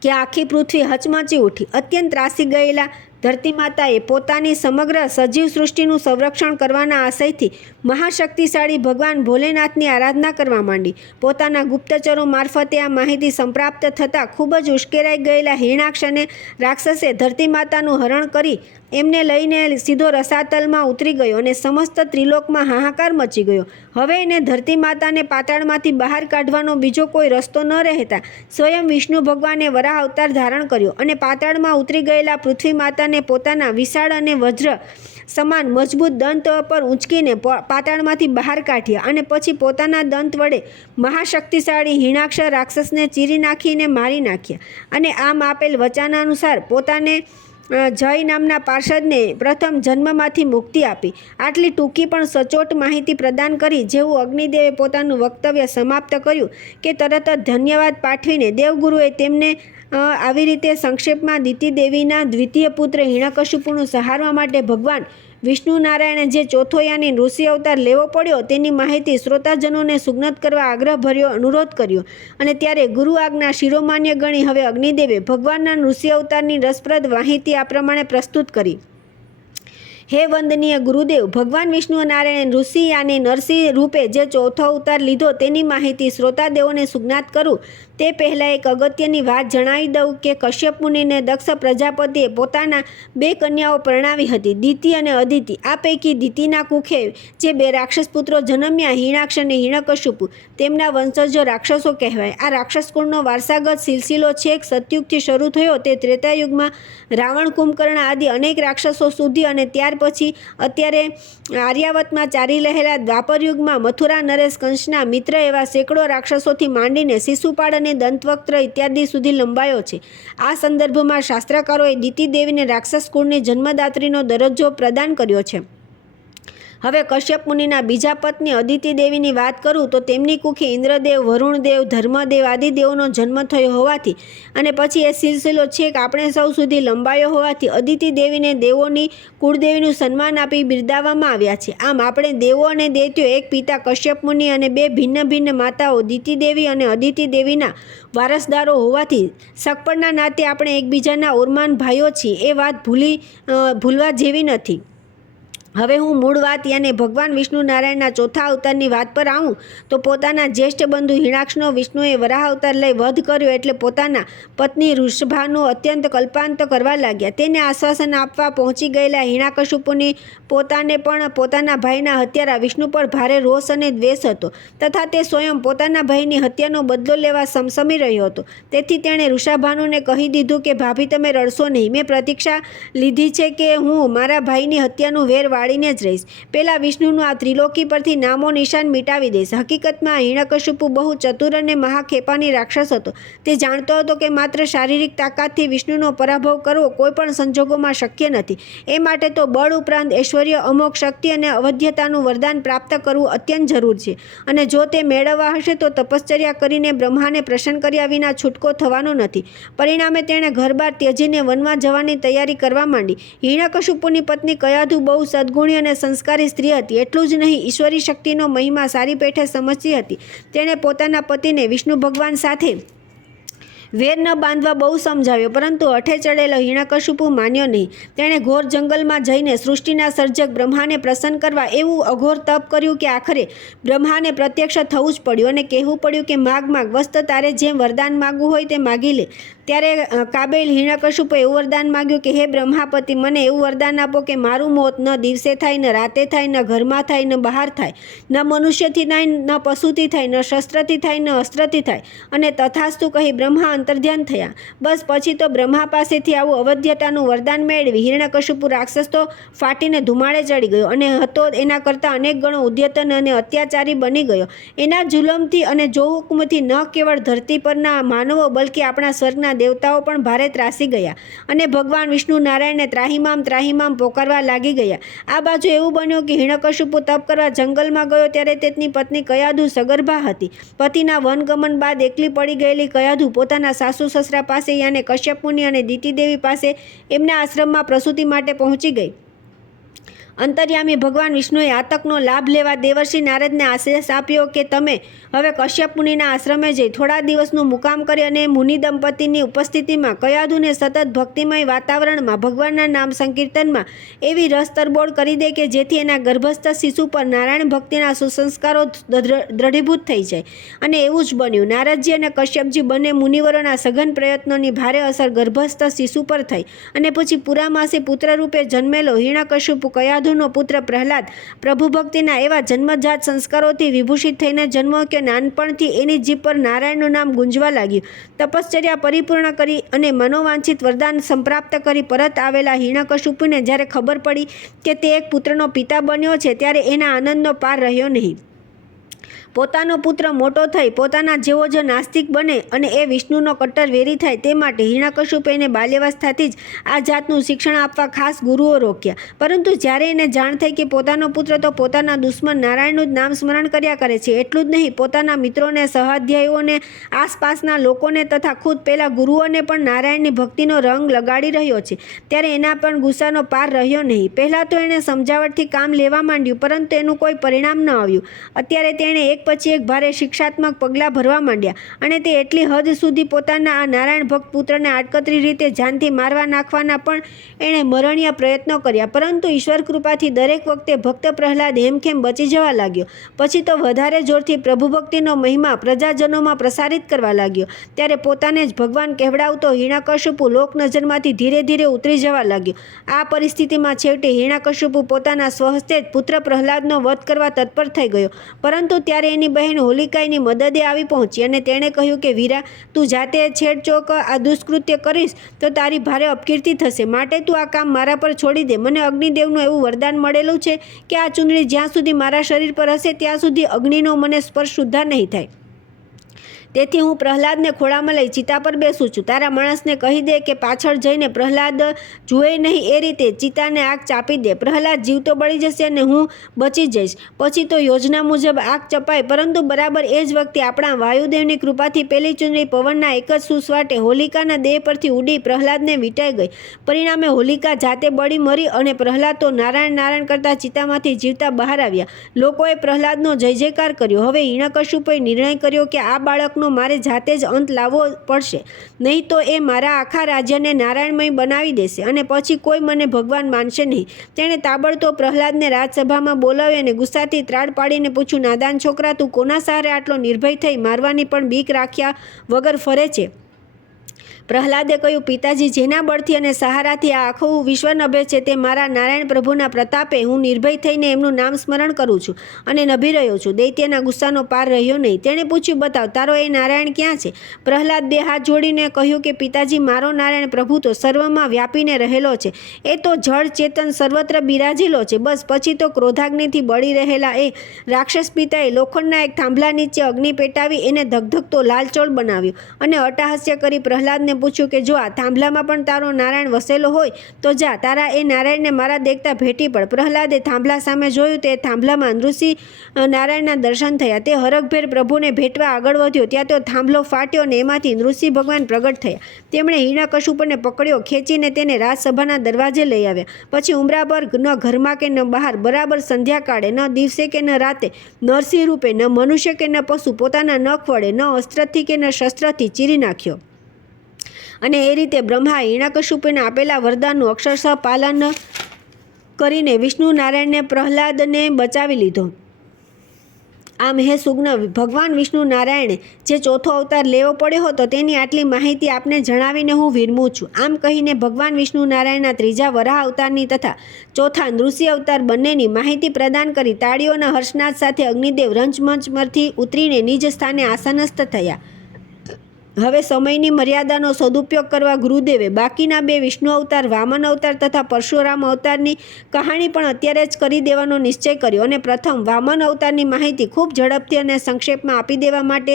કે આખી પૃથ્વી હચમચી ઉઠી. અત્યંત ત્રાસી ગયેલા ધરતી માતાએ પોતાની સમગ્ર સજીવ સૃષ્ટિનું સંરક્ષણ કરવાના આશયથી મહાશક્તિશાળી ભગવાન ભોલેનાથની આરાધના કરવા માંડી. પોતાના ગુપ્તચરો મારફતે આ માહિતી સંપ્રાપ્ત થતાં ખૂબ જ ઉશ્કેરાઈ ગયેલા હિરણાક્ષ અને રાક્ષસે ધરતી માતાનું હરણ કરી એમને લઈને સીધો રસાતલમાં ઉતરી ગયો અને સમસ્ત ત્રિલોકમાં હાહાકાર મચી ગયો. હવે એને ધરતી માતાને પાતાળમાંથી બહાર કાઢવાનો બીજો કોઈ રસ્તો ન રહેતા સ્વયં વિષ્ણુ ભગવાને વરાહ અવતાર ધારણ કર્યો અને પાતાળમાં ઉતરી ગયેલા પૃથ્વી માતાને પોતાના વિશાળ અને વજ્ર સમાન મજબૂત દંત પર ઊંચકીને પાતાળમાંથી બહાર કાઢ્યા અને પછી પોતાના દંત વડે મહાશક્તિશાળી હિરણાક્ષ રાક્ષસને ચીરી નાખીને મારી નાખ્યા. અને આમ આપેલ વચનાનુસાર પોતાને જય નામના પાર્ષદને પ્રથમ જન્મમાંથી મુક્તિ આપી. આટલી ટૂંકી પણ સચોટ માહિતી પ્રદાન કરી જેવું અગ્નિદેવે પોતાનું વક્તવ્ય સમાપ્ત કર્યું કે તરત જ ધન્યવાદ પાઠવીને દેવગુરુએ તેમને આવી રીતે સંક્ષેપમાં દિતિ દેવીના દ્વિતીય પુત્ર હિરણ્યકશિપુનું સહારવા માટે ભગવાન વિષ્ણુ નારાયણે જે ચોથો યાની ઋષિ અવતાર લેવો પડ્યો તેની માહિતી શ્રોતાજનોને સુજ્ઞત કરવા આગ્રહભર્યો અનુરોધ કર્યો. અને ત્યારે ગુરુ આજ્ઞા શિરોમાન્ય ગણી હવે અગ્નિદેવે ભગવાનના ઋષિ અવતારની રસપ્રદ માહિતી આ પ્રમાણે પ્રસ્તુત કરી. હે વંદનીય ગુરુદેવ, ભગવાન વિષ્ણુ નારાયણ ઋષિ યાની નરસિંહ રૂપે જે ચોથો અવતાર લીધો તેની માહિતી શ્રોતાદેવોને સુજ્ઞાત કરું તે પહેલાં એક અગત્યની વાત જણાવી દઉં કે કશ્યપ મુનિને દક્ષ પ્રજાપતિએ પોતાના 2 કન્યાઓ પરણાવી હતી, દિતિ અને અદિતિ. આ પૈકી દિતિના કુખે જે 2 રાક્ષસ પુત્રો જન્મ્યા, હિરણાક્ષ અને હિરણ્યકશિપુ, તેમના વંશજો રાક્ષસો કહેવાય. આ રાક્ષસ કુળનો વારસાગત સિલસિલો છેક સતયુગથી શરૂ થયો તે ત્રેતાયુગમાં રાવણ, કુંભકર્ણ આદિ અનેક રાક્ષસો સુધી અને ત્યાર પછી અત્યારે આર્યાવતમાં ચાલી રહેલા દ્વાપરયુગમાં મથુરા નરેશ કંસના મિત્ર એવા સેંકડો રાક્ષસોથી માંડીને શિશુપાળ અને દંતવક્ત્ર ઇત્યાદિ સુધી લંબાયો છે. આ સંદર્ભમાં શાસ્ત્રકારોએ દિતિ દેવીને રાક્ષસ કુળની જન્મદાત્રીનો દરજ્જો પ્રદાન કર્યો છે. હવે કશ્યપ મુનિના બીજા પત્ની અદિતિ દેવીની વાત કરું તો તેમની કુખે ઇન્દ્રદેવ, વરુણદેવ, ધર્મદેવ આદિ દેવોનો જન્મ થયો હોવાથી અને પછી એ સિલસિલો છેક આપણે સૌ સુધી લંબાયો હોવાથી અદિતિ દેવીને દેવોની કુળદેવીનું સન્માન આપી બિરદાવવામાં આવ્યા છે. આમ આપણે દેવો અને દૈત્યો એક પિતા કશ્યપ મુનિ અને 2 ભિન્ન ભિન્ન માતાઓ દિતિ દેવી અને અદિતિ દેવીના વારસદારો હોવાથી સગપણના નાતે આપણે એકબીજાના ઓરમાન ભાઈઓ છીએ એ વાત ભૂલવા જેવી નથી. હવે હું મૂળ વાત યાને ભગવાન વિષ્ણુ નારાયણના ચોથા અવતારની વાત પર આવું તો પોતાના જ્યેષ્ઠ બંધુ હિરણાક્ષનો વિષ્ણુએ વરાહ અવતાર લઈ વધ કર્યો એટલે પોતાના પત્ની વૃષભાનું અત્યંત કલ્પાંત કરવા લાગ્યા. તેને આશ્વાસન આપવા પહોંચી ગયેલા હિરણ્યકશિપુની પોતાને પણ પોતાના ભાઈના હત્યારા વિષ્ણુ પર ભારે રોષ અને દ્વેષ હતો તથા તે સ્વયં પોતાના ભાઈની હત્યાનો બદલો લેવા સમસમી રહ્યો હતો. તેથી તેણે વૃષભાનુને કહી દીધું કે ભાભી તમે રડશો નહીં, મેં પ્રતીક્ષા લીધી છે કે હું મારા ભાઈની હત્યાનું વેર વાળીને જ રહીશ. પેલા વિષ્ણુનું આ ત્રિલોકી પરથી નામો નિશાન મિટાવી દઈશ. હકીકતમાં હિરણ્યકશિપુ બહુ ચતુર અને મહાખેપાની રાક્ષસ હતો. તે જાણતો હતો કે માત્ર શારીરિક તાકાતથી વિષ્ણુનો પરાભવ કરવો કોઈ પણ સંજોગોમાં શક્ય નથી. એ માટે તો બળ ઉપરાંત ઐશ્વર્ય, અમોઘ શક્તિ અને અવધ્યતાનું વરદાન પ્રાપ્ત કરવું અત્યંત જરૂર છે. અને જો તે મેળવવા હશે તો તપશ્ચર્યા કરીને બ્રહ્માને પ્રસન્ન કર્યા વિના છૂટકો થવાનો નથી. પરિણામે તેણે ઘરબાર ત્યજીને વનમાં જવાની તૈયારી કરવા માંડી. હિરણ્યકશિપુની પત્ની કયાધુ બહુ સદ્ગુણી અને સંસ્કારી સ્ત્રી હતી. એટલું જ નહીં, ઈશ્વરી શક્તિનો મહિમા સારી પેઠે સમજતી હતી. તેણે પોતાના પતિને વિષ્ણુ ભગવાન સાથે વેર ન બાંધવા બહુ સમજાવ્યો, પરંતુ હઠે ચડેલો હિરણ્યકશિપુ માન્યો નહીં. તેણે ઘોર જંગલમાં જઈને સૃષ્ટિના સર્જક બ્રહ્માને પ્રસન્ન કરવા એવું અઘોર તપ કર્યું કે આખરે બ્રહ્માને પ્રત્યક્ષ થવું જ પડ્યું અને કહેવું પડ્યું કે માગ માગ, વસ્ત તારે જેમ વરદાન માગવું હોય તે માગી લે. ત્યારે કાબેલ હિરણ્યકશિપુએ એવું વરદાન માગ્યું કે હે બ્રહ્માપતિ, મને એવું વરદાન આપો કે મારું મોત ન દિવસે થાય, ન રાતે થાય, ન ઘરમાં થાય, ન બહાર થાય, ન મનુષ્યથી થાય, ન પશુથી થાય, ન શસ્ત્રથી થાય, ન અસ્ત્રથી થાય. અને તથાસ્તુ કહી બ્રહ્મા અંતર્ધ્યાન થયા. બસ પછી તો બ્રહ્મા પાસેથી આવું અવધ્યતાનું વરદાન મેળવી હિરણ્યકશિપુ રાક્ષસ તો ફાટીને ધુમાડે ચડી ગયો અને હતો એના કરતાં અનેક ગણો ઉદ્યતન અને અત્યાચારી બની ગયો. એના જુલમથી અને જોહુકમથી ન કેવળ ધરતી પરના માનવો બલકે આપણા સ્વર્ગના દેવતાઓ પણ ભારે ત્રાસી ગયા અને ભગવાન વિષ્ણુ નારાયણને ત્રાહિમામ ત્રાહિમામ પોકારવા લાગી ગયા. આ બાજુ એવું બન્યું કે હિરણ્યકશિપુ તપ કરવા જંગલમાં ગયો ત્યારે તેની પત્ની કયાધુ સગર્ભા હતી. પતિના વનગમન બાદ એકલી પડી ગયેલી કયાધુ પોતાના સાસુ સસરા પાસે યાને કશ્યપ મુનિ અને દિતિ દેવી પાસે એમના આશ્રમમાં પ્રસૂતિ માટે પહોંચી ગઈ. અંતર્યામી ભગવાન વિષ્ણુએ આ તકનો લાભ લેવા દેવર્ષિ નારદને આદેશ આપ્યો કે તમે હવે કશ્યપ મુનિના આશ્રમે જઈ થોડા દિવસનું મુકામ કરી અને મુનિ દંપતીની ઉપસ્થિતિમાં કયાધુને સતત ભક્તિમય વાતાવરણમાં ભગવાનના નામ સંકીર્તનમાં એવી રસ તરબોળ કરી દે કે જેથી એના ગર્ભસ્થ શિશુ પર નારાયણ ભક્તિના સુસંસ્કારો દ્રઢીભૂત થઈ જાય. અને એવું જ બન્યું. નારદજી અને કશ્યપજી બંને મુનિવરોના સઘન પ્રયત્નોની ભારે અસર ગર્ભસ્થ શિશુ પર થઈ અને પછી પૂરા માસે પુત્રરૂપે જન્મેલો હિરણ્યકશિપુ કયાધુનો પુત્ર પ્રહલાદ પ્રભુ ભક્તિના એવા જન્મજાત સંસ્કારોથી વિભૂષિત થઈને જન્મો કે નાનપણથી એની જીભ પર નારાયણનું નામ ગુંજવા લાગ્યું. તપશ્ચર્યા પરિપૂર્ણ કરી અને મનોવાંછિત વરદાન સંપ્રાપ્ત કરી પરત આવેલા હિરણ્યકશિપુને જ્યારે ખબર પડી કે તે એક પુત્રનો પિતા બન્યો છે ત્યારે એના આનંદનો પાર રહ્યો નહીં. પોતાનો પુત્ર મોટો થઈ પોતાના જેવો જ નાસ્તિક બને અને એ વિષ્ણુનો કટ્ટર વેરી થાય તે માટે હિરણ્યકશિપુ એને બાલ્યાવસ્થાથી જ આ જાતનું શિક્ષણ આપવા ખાસ ગુરુઓ રોક્યા. પરંતુ જ્યારે એને જાણ થઈ કે પોતાનો પુત્ર તો પોતાના દુશ્મન નારાયણનું જ નામ સ્મરણ કર્યા કરે છે, એટલું જ નહીં પોતાના મિત્રોને, સહાધ્યાયીઓને, આસપાસના લોકોને તથા ખુદ પેલા ગુરુઓને પણ નારાયણની ભક્તિનો રંગ લગાડી રહ્યો છે, ત્યારે એના પણ ગુસ્સાનો પાર રહ્યો નહીં. પહેલાં તો એણે સમજાવટથી કામ લેવા માંડ્યું પરંતુ એનું કોઈ પરિણામ ન આવ્યું. અત્યારે તેણે એક પછી એક ભારે શિક્ષાત્મક પગલાં ભરવા માંડ્યા અને તે એટલી હદ સુધી પોતાના આ નારાયણ ભક્ત પુત્રને આડકતરી રીતે જાનથી મારવા નાખવાના પણ એણે મરણીય પ્રયત્નો કર્યા. પરંતુ ઈશ્વર કૃપાથી દરેક વખતે ભક્ત પ્રહલાદ હેમખેમ બચી જવા લાગ્યો. પછી તો વધારે જોરથી પ્રભુ ભક્તિનો મહિમા પ્રજાજનોમાં પ્રસારિત કરવા લાગ્યો. ત્યારે પોતાને જ ભગવાન કહેવડાવતો હિરણ્યકશિપુ લોક નજરમાંથી ધીરે ધીરે ઉતરી જવા લાગ્યો. આ પરિસ્થિતિમાં છેવટે હિરણ્યકશિપુ પોતાના સ્વહસ્તે જ પુત્ર પ્રહલાદનો વધ કરવા તત્પર થઈ ગયો. પરંતુ ત્યારે એની બહેન હોલિકા એની મદદે આવી પહોંચી અને તેણે કહ્યું કે વીરા, તું જાતે છેડચોક આ દુષ્કૃત્ય કરીશ તો તારી ભારે અપકીર્તિ થશે. માટે તું આ કામ મારા પર છોડી દે. મને અગ્નિદેવનું એવું વરદાન મળેલું છે કે આ ચૂંદડી જ્યાં સુધી મારા શરીર પર હશે ત્યાં સુધી અગ્નિનો મને સ્પર્શ સુદ્ધા નહીં થાય. તેથી હું પ્રહલાદને ખોળામાં લઈ ચિતા પર બેસું છું. તારા માણસને કહી દે કે પાછળ જઈને પ્રહલાદ જુએ નહીં એ રીતે ચિતાને આગ ચાપી દે. પ્રહલાદ જીવતો બળી જશે અને હું બચી જઈશ. પછી તો યોજના મુજબ આગ ચપાય. પરંતુ બરાબર એ જ વખતે આપણા વાયુદેવની કૃપાથી પેલી ચૂંદડી પવનના એક જ સુસવાટે હોલિકાના દેહ પરથી ઉડી પ્રહલાદને વીંટાઈ ગઈ. પરિણામે હોલિકા જાતે બળી મરી અને પ્રહલાદ તો નારાયણ નારાયણ કરતા ચિતામાંથી જીવતા બહાર આવ્યા. લોકોએ પ્રહલાદનો જય જયકાર કર્યો. હવે હિરણ્યકશિપુએ નિર્ણય કર્યો કે આ બાળકનો મારે જાતે જ અંત લાવવો પડશે, નહીં તો એ મારા આખા રાજ્યને નારાયણમય બનાવી દેશે અને પછી કોઈ મને ભગવાન માનશે નહીં. તેણે તાબડતોબ પ્રહલાદને રાજસભામાં બોલાવી અને ગુસ્સાથી ત્રાડ પાડીને પૂછ્યું, નાદાન છોકરા, તું કોના સહારે આટલો નિર્ભય થઈ મારવાની પણ બીક રાખ્યા વગર ફરે છે? પ્રહલાદે કહ્યું, પિતાજી, જેના બળથી અને સહારાથી આ આખું વિશ્વ નભે છે તે મારા નારાયણ પ્રભુના પ્રતાપે હું નિર્ભય થઈને એમનું નામ સ્મરણ કરું છું અને નભી રહ્યો છું. દૈત્યના ગુસ્સાનો પાર રહ્યો નહીં. તેણે પૂછ્યું, બતાવ, તારો એ નારાયણ ક્યાં છે? પ્રહલાદ બે હાથ જોડીને કહ્યું કે પિતાજી, મારો નારાયણ પ્રભુ તો સર્વમાં વ્યાપીને રહેલો છે. એ તો જળ ચેતન સર્વત્ર બિરાજેલો છે. બસ પછી તો ક્રોધાગ્નિથી બળી રહેલા એ રાક્ષસ પિતાએ લોખંડના એક થાંભલા નીચે અગ્નિ પેટાવી એને ધગધગતો લાલચોળ બનાવ્યો અને અટ્ટહાસ્ય કરી પ્રહલાદને પૂછ્યું કે જો આ થાંભલામાં પણ તારો નારાયણ વસેલો હોય તો જા, તારા એ નારાયણને મારા દેખતા ભેટી પડ. પ્રહલાદે થાંભલા સામે જોયું. તે થાંભલામાં નૃષિ નારાયણના દર્શન થયા. તે હરખભેર પ્રભુને ભેટવા આગળ વધ્યો. ત્યાં તો થાંભલો ફાટ્યો અને એમાંથી નૃષિ ભગવાન પ્રગટ થયા. તેમણે હિરણ્યકશિપુને પકડ્યો, ખેંચીને તેને રાજસભાના દરવાજે લઈ આવ્યા. પછી ઉંબરાભર ન ઘરમાં કે ન બહાર, બરાબર સંધ્યાકાળે, ન દિવસે કે ન રાતે, નરસિંહ રૂપે, ન મનુષ્ય કે ન પશુ, પોતાના નખ વડે, ન અસ્ત્રથી કે ન શસ્ત્રથી ચીરી નાખ્યો. અને એ રીતે બ્રહ્મા હિરણ્યકશિપુને આપેલા વરદાનનું અક્ષરશઃ પાલન કરીને વિષ્ણુ નારાયણને પ્રહલાદને બચાવી લીધો. આમ હે સુગ્ન, ભગવાન વિષ્ણુ નારાયણે જે ચોથો અવતાર લેવો પડ્યો હતો તેની આટલી માહિતી આપને જણાવીને હું વિરમું છું. આમ કહીને ભગવાન વિષ્ણુ નારાયણના ત્રીજા વરાહ અવતારની તથા ચોથા નૃષિ અવતાર બંનેની માહિતી પ્રદાન કરી તાળીઓના હર્ષનાદ સાથે અગ્નિદેવ રંજમંચમાંથી ઉતરીને નિજ સ્થાને આસનસ્થ થયા. હવે સમયની મર્યાદાનો સદુપયોગ કરવા ગુરુદેવે બાકીના બે વિષ્ણુ અવતાર, વામન અવતાર તથા પરશુરામ અવતારની કહાણી પણ અત્યારે જ કરી દેવાનો નિશ્ચય કર્યો અને પ્રથમ વામન અવતારની માહિતી ખૂબ ઝડપથી અને સંક્ષેપમાં આપી દેવા માટે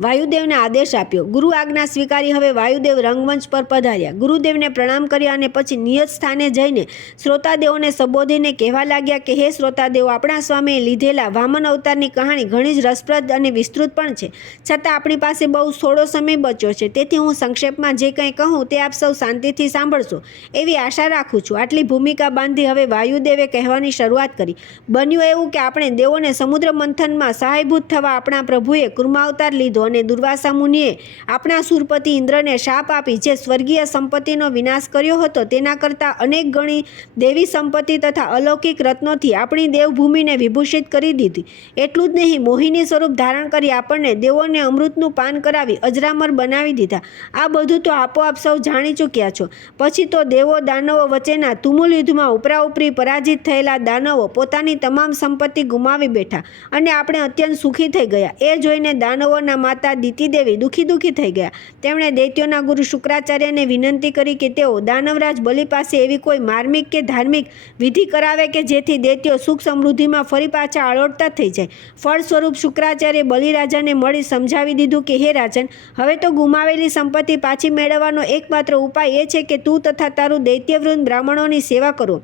વાયુદેવને આદેશ આપ્યો. ગુરુ આજ્ઞા સ્વીકારી હવે વાયુદેવ રંગમંચ પર પધાર્યા. ગુરુદેવને પ્રણામ કર્યા અને પછી નિયત સ્થાને જઈને શ્રોતાદેવોને સંબોધીને કહેવા લાગ્યા કે હે શ્રોતાદેવો, આપણા સ્વામીએ લીધેલા વામન અવતારની કહાણી ઘણી જ રસપ્રદ અને વિસ્તૃત પણ છે, છતાં આપણી પાસે બહુ થોડો સમય બચ્યો છે, તેથી હું સંક્ષેપમાં જે કંઈ કહું તે આપ સૌ શાંતિથી સાંભળશો એવી આશા રાખું છું. આટલી ભૂમિકા બાંધી હવે વાયુદેવે કહેવાની શરૂઆત કરી. બન્યું એવું કે આપણે દેવોને સમુદ્ર મંથનમાં સહાયભૂત થવા આપણા પ્રભુએ કુર્માવતાર લીધો અને દુર્વાસા મુનિએ આપણા સુરપતિ ઇન્દ્રને શાપ આપી જે સ્વર્ગીય સંપત્તિનો વિનાશ કર્યો હતો તેના કરતાં અનેક ગણી દેવી સંપત્તિ તથા અલૌકિક રત્નોથી આપણી દેવભૂમિને વિભૂષિત કરી દીધી. એટલું જ નહીં, મોહિની સ્વરૂપ ધારણ કરી આપણને દેવોને અમૃતનું પાન કરાવી અજરામર બનાવી દીધા. આ બધું તો આપોઆપ સૌ જાણી ચૂક્યા છો. પછી તો દેવો દાનવો વચ્ચેના તુમુલ યુદ્ધમાં ઉપરાઉપરી પરાજિત થયેલા દાનવો પોતાની તમામ સંપત્તિ ગુમાવી બેઠા અને આપણે અત્યંત સુખી થઈ ગયા. એ જોઈને દાનવોના માતા દિતિદેવી દુઃખી થઈ ગયા. તેમણે દૈત્યોના ગુરુ શુક્રાચાર્યને વિનંતી કરી કે તેઓ દાનવરાજ બલિ પાસે એવી કોઈ માર્મિક કે ધાર્મિક વિધિ કરાવે કે જેથી દૈત્યો સુખ સમૃદ્ધિમાં ફરી પાછા આળોટતા થઈ જાય. ફળ સ્વરૂપ શુક્રાચાર્ય બલિરાજાને મળી સમજાવી દીધું કે હે રાજન, હવે તો ગુમાવેલી સંપત્તિ પાછી મેળવવાનો એકમાત્ર ઉપાય એ છે કે તું તથા તારું દૈત્યવૃંદ બ્રાહ્મણોની સેવા કરો,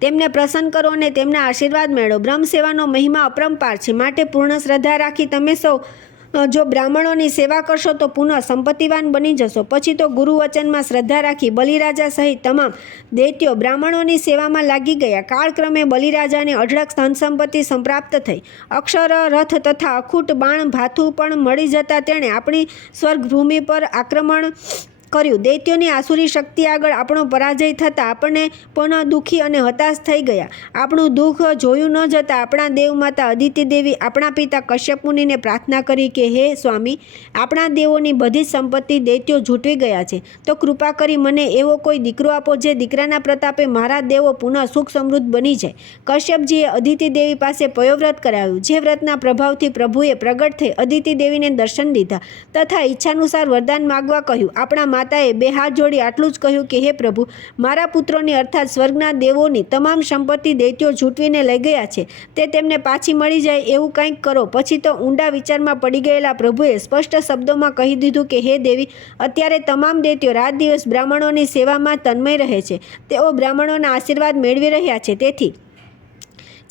તેમને પ્રસન્ન કરો અને તેમના આશીર્વાદ મેળવો. બ્રહ્મ સેવાનો મહિમા અપરંપાર છે, માટે પૂર્ણ શ્રદ્ધા રાખી તમે સૌ જો બ્રાહ્મણોની સેવા કરશો તો પુનઃ સંપત્તિવાન બની જશો. પછી તો ગુરુ વચનમાં શ્રદ્ધા રાખી બલિરાજા સહિત તમામ દૈત્યો બ્રાહ્મણોની સેવામાં લાગી ગયા. કાળક્રમે બલિરાજાને અઢળક ધન સંપત્તિ સંપ્રાપ્ત થઈ. અક્ષર રથ તથા અખૂટ બાણ ભાથું પણ મળી જતાં તેણે આપણી સ્વર્ગભૂમિ પર આક્રમણ કર્યું. દૈત્યોની આસુરી શક્તિ આગળ આપણો પરાજય થતાં આપણને પણ દુઃખી અને હતાશ થઈ ગયા. આપણું દુઃખ જોયું ન જતાં આપણા દેવમાતા અદિતિ દેવી આપણા પિતા કશ્યપ મુનિને પ્રાર્થના કરી કે હે સ્વામી, આપણા દેવોની બધી જ સંપત્તિ દૈત્યો ઝૂંટવી ગયા છે, તો કૃપા કરી મને એવો કોઈ દીકરો આપો જે દીકરાના પ્રતાપે મારા દેવો પુનઃ સુખ સમૃદ્ધ બની જાય. કશ્યપજીએ અદિતિ દેવી પાસે પયોવ્રત કરાવ્યું, જે વ્રતના પ્રભાવથી પ્રભુએ પ્રગટ થઈ અદિતિ દેવીને દર્શન દીધા તથા ઈચ્છાનુસાર વરદાન માગવા કહ્યું. આપણા માતાએ બે હાથ જોડી આટલું જ કહ્યું કે હે પ્રભુ, મારા પુત્રોની અર્થાત સ્વર્ગના દેવોની તમામ સંપત્તિ દૈત્યો ઝૂંટવીને લઈ ગયા છે, તે તેમને પાછી મળી જાય એવું કંઈક કરો. પછી તો ઊંડા વિચારમાં પડી ગયેલા પ્રભુએ સ્પષ્ટ શબ્દોમાં કહી દીધું કે હે દેવી, અત્યારે તમામ દૈત્યો રાત દિવસ બ્રાહ્મણોની સેવામાં તન્મય રહે છે. તેઓ બ્રાહ્મણોના આશીર્વાદ મેળવી રહ્યા છે, તેથી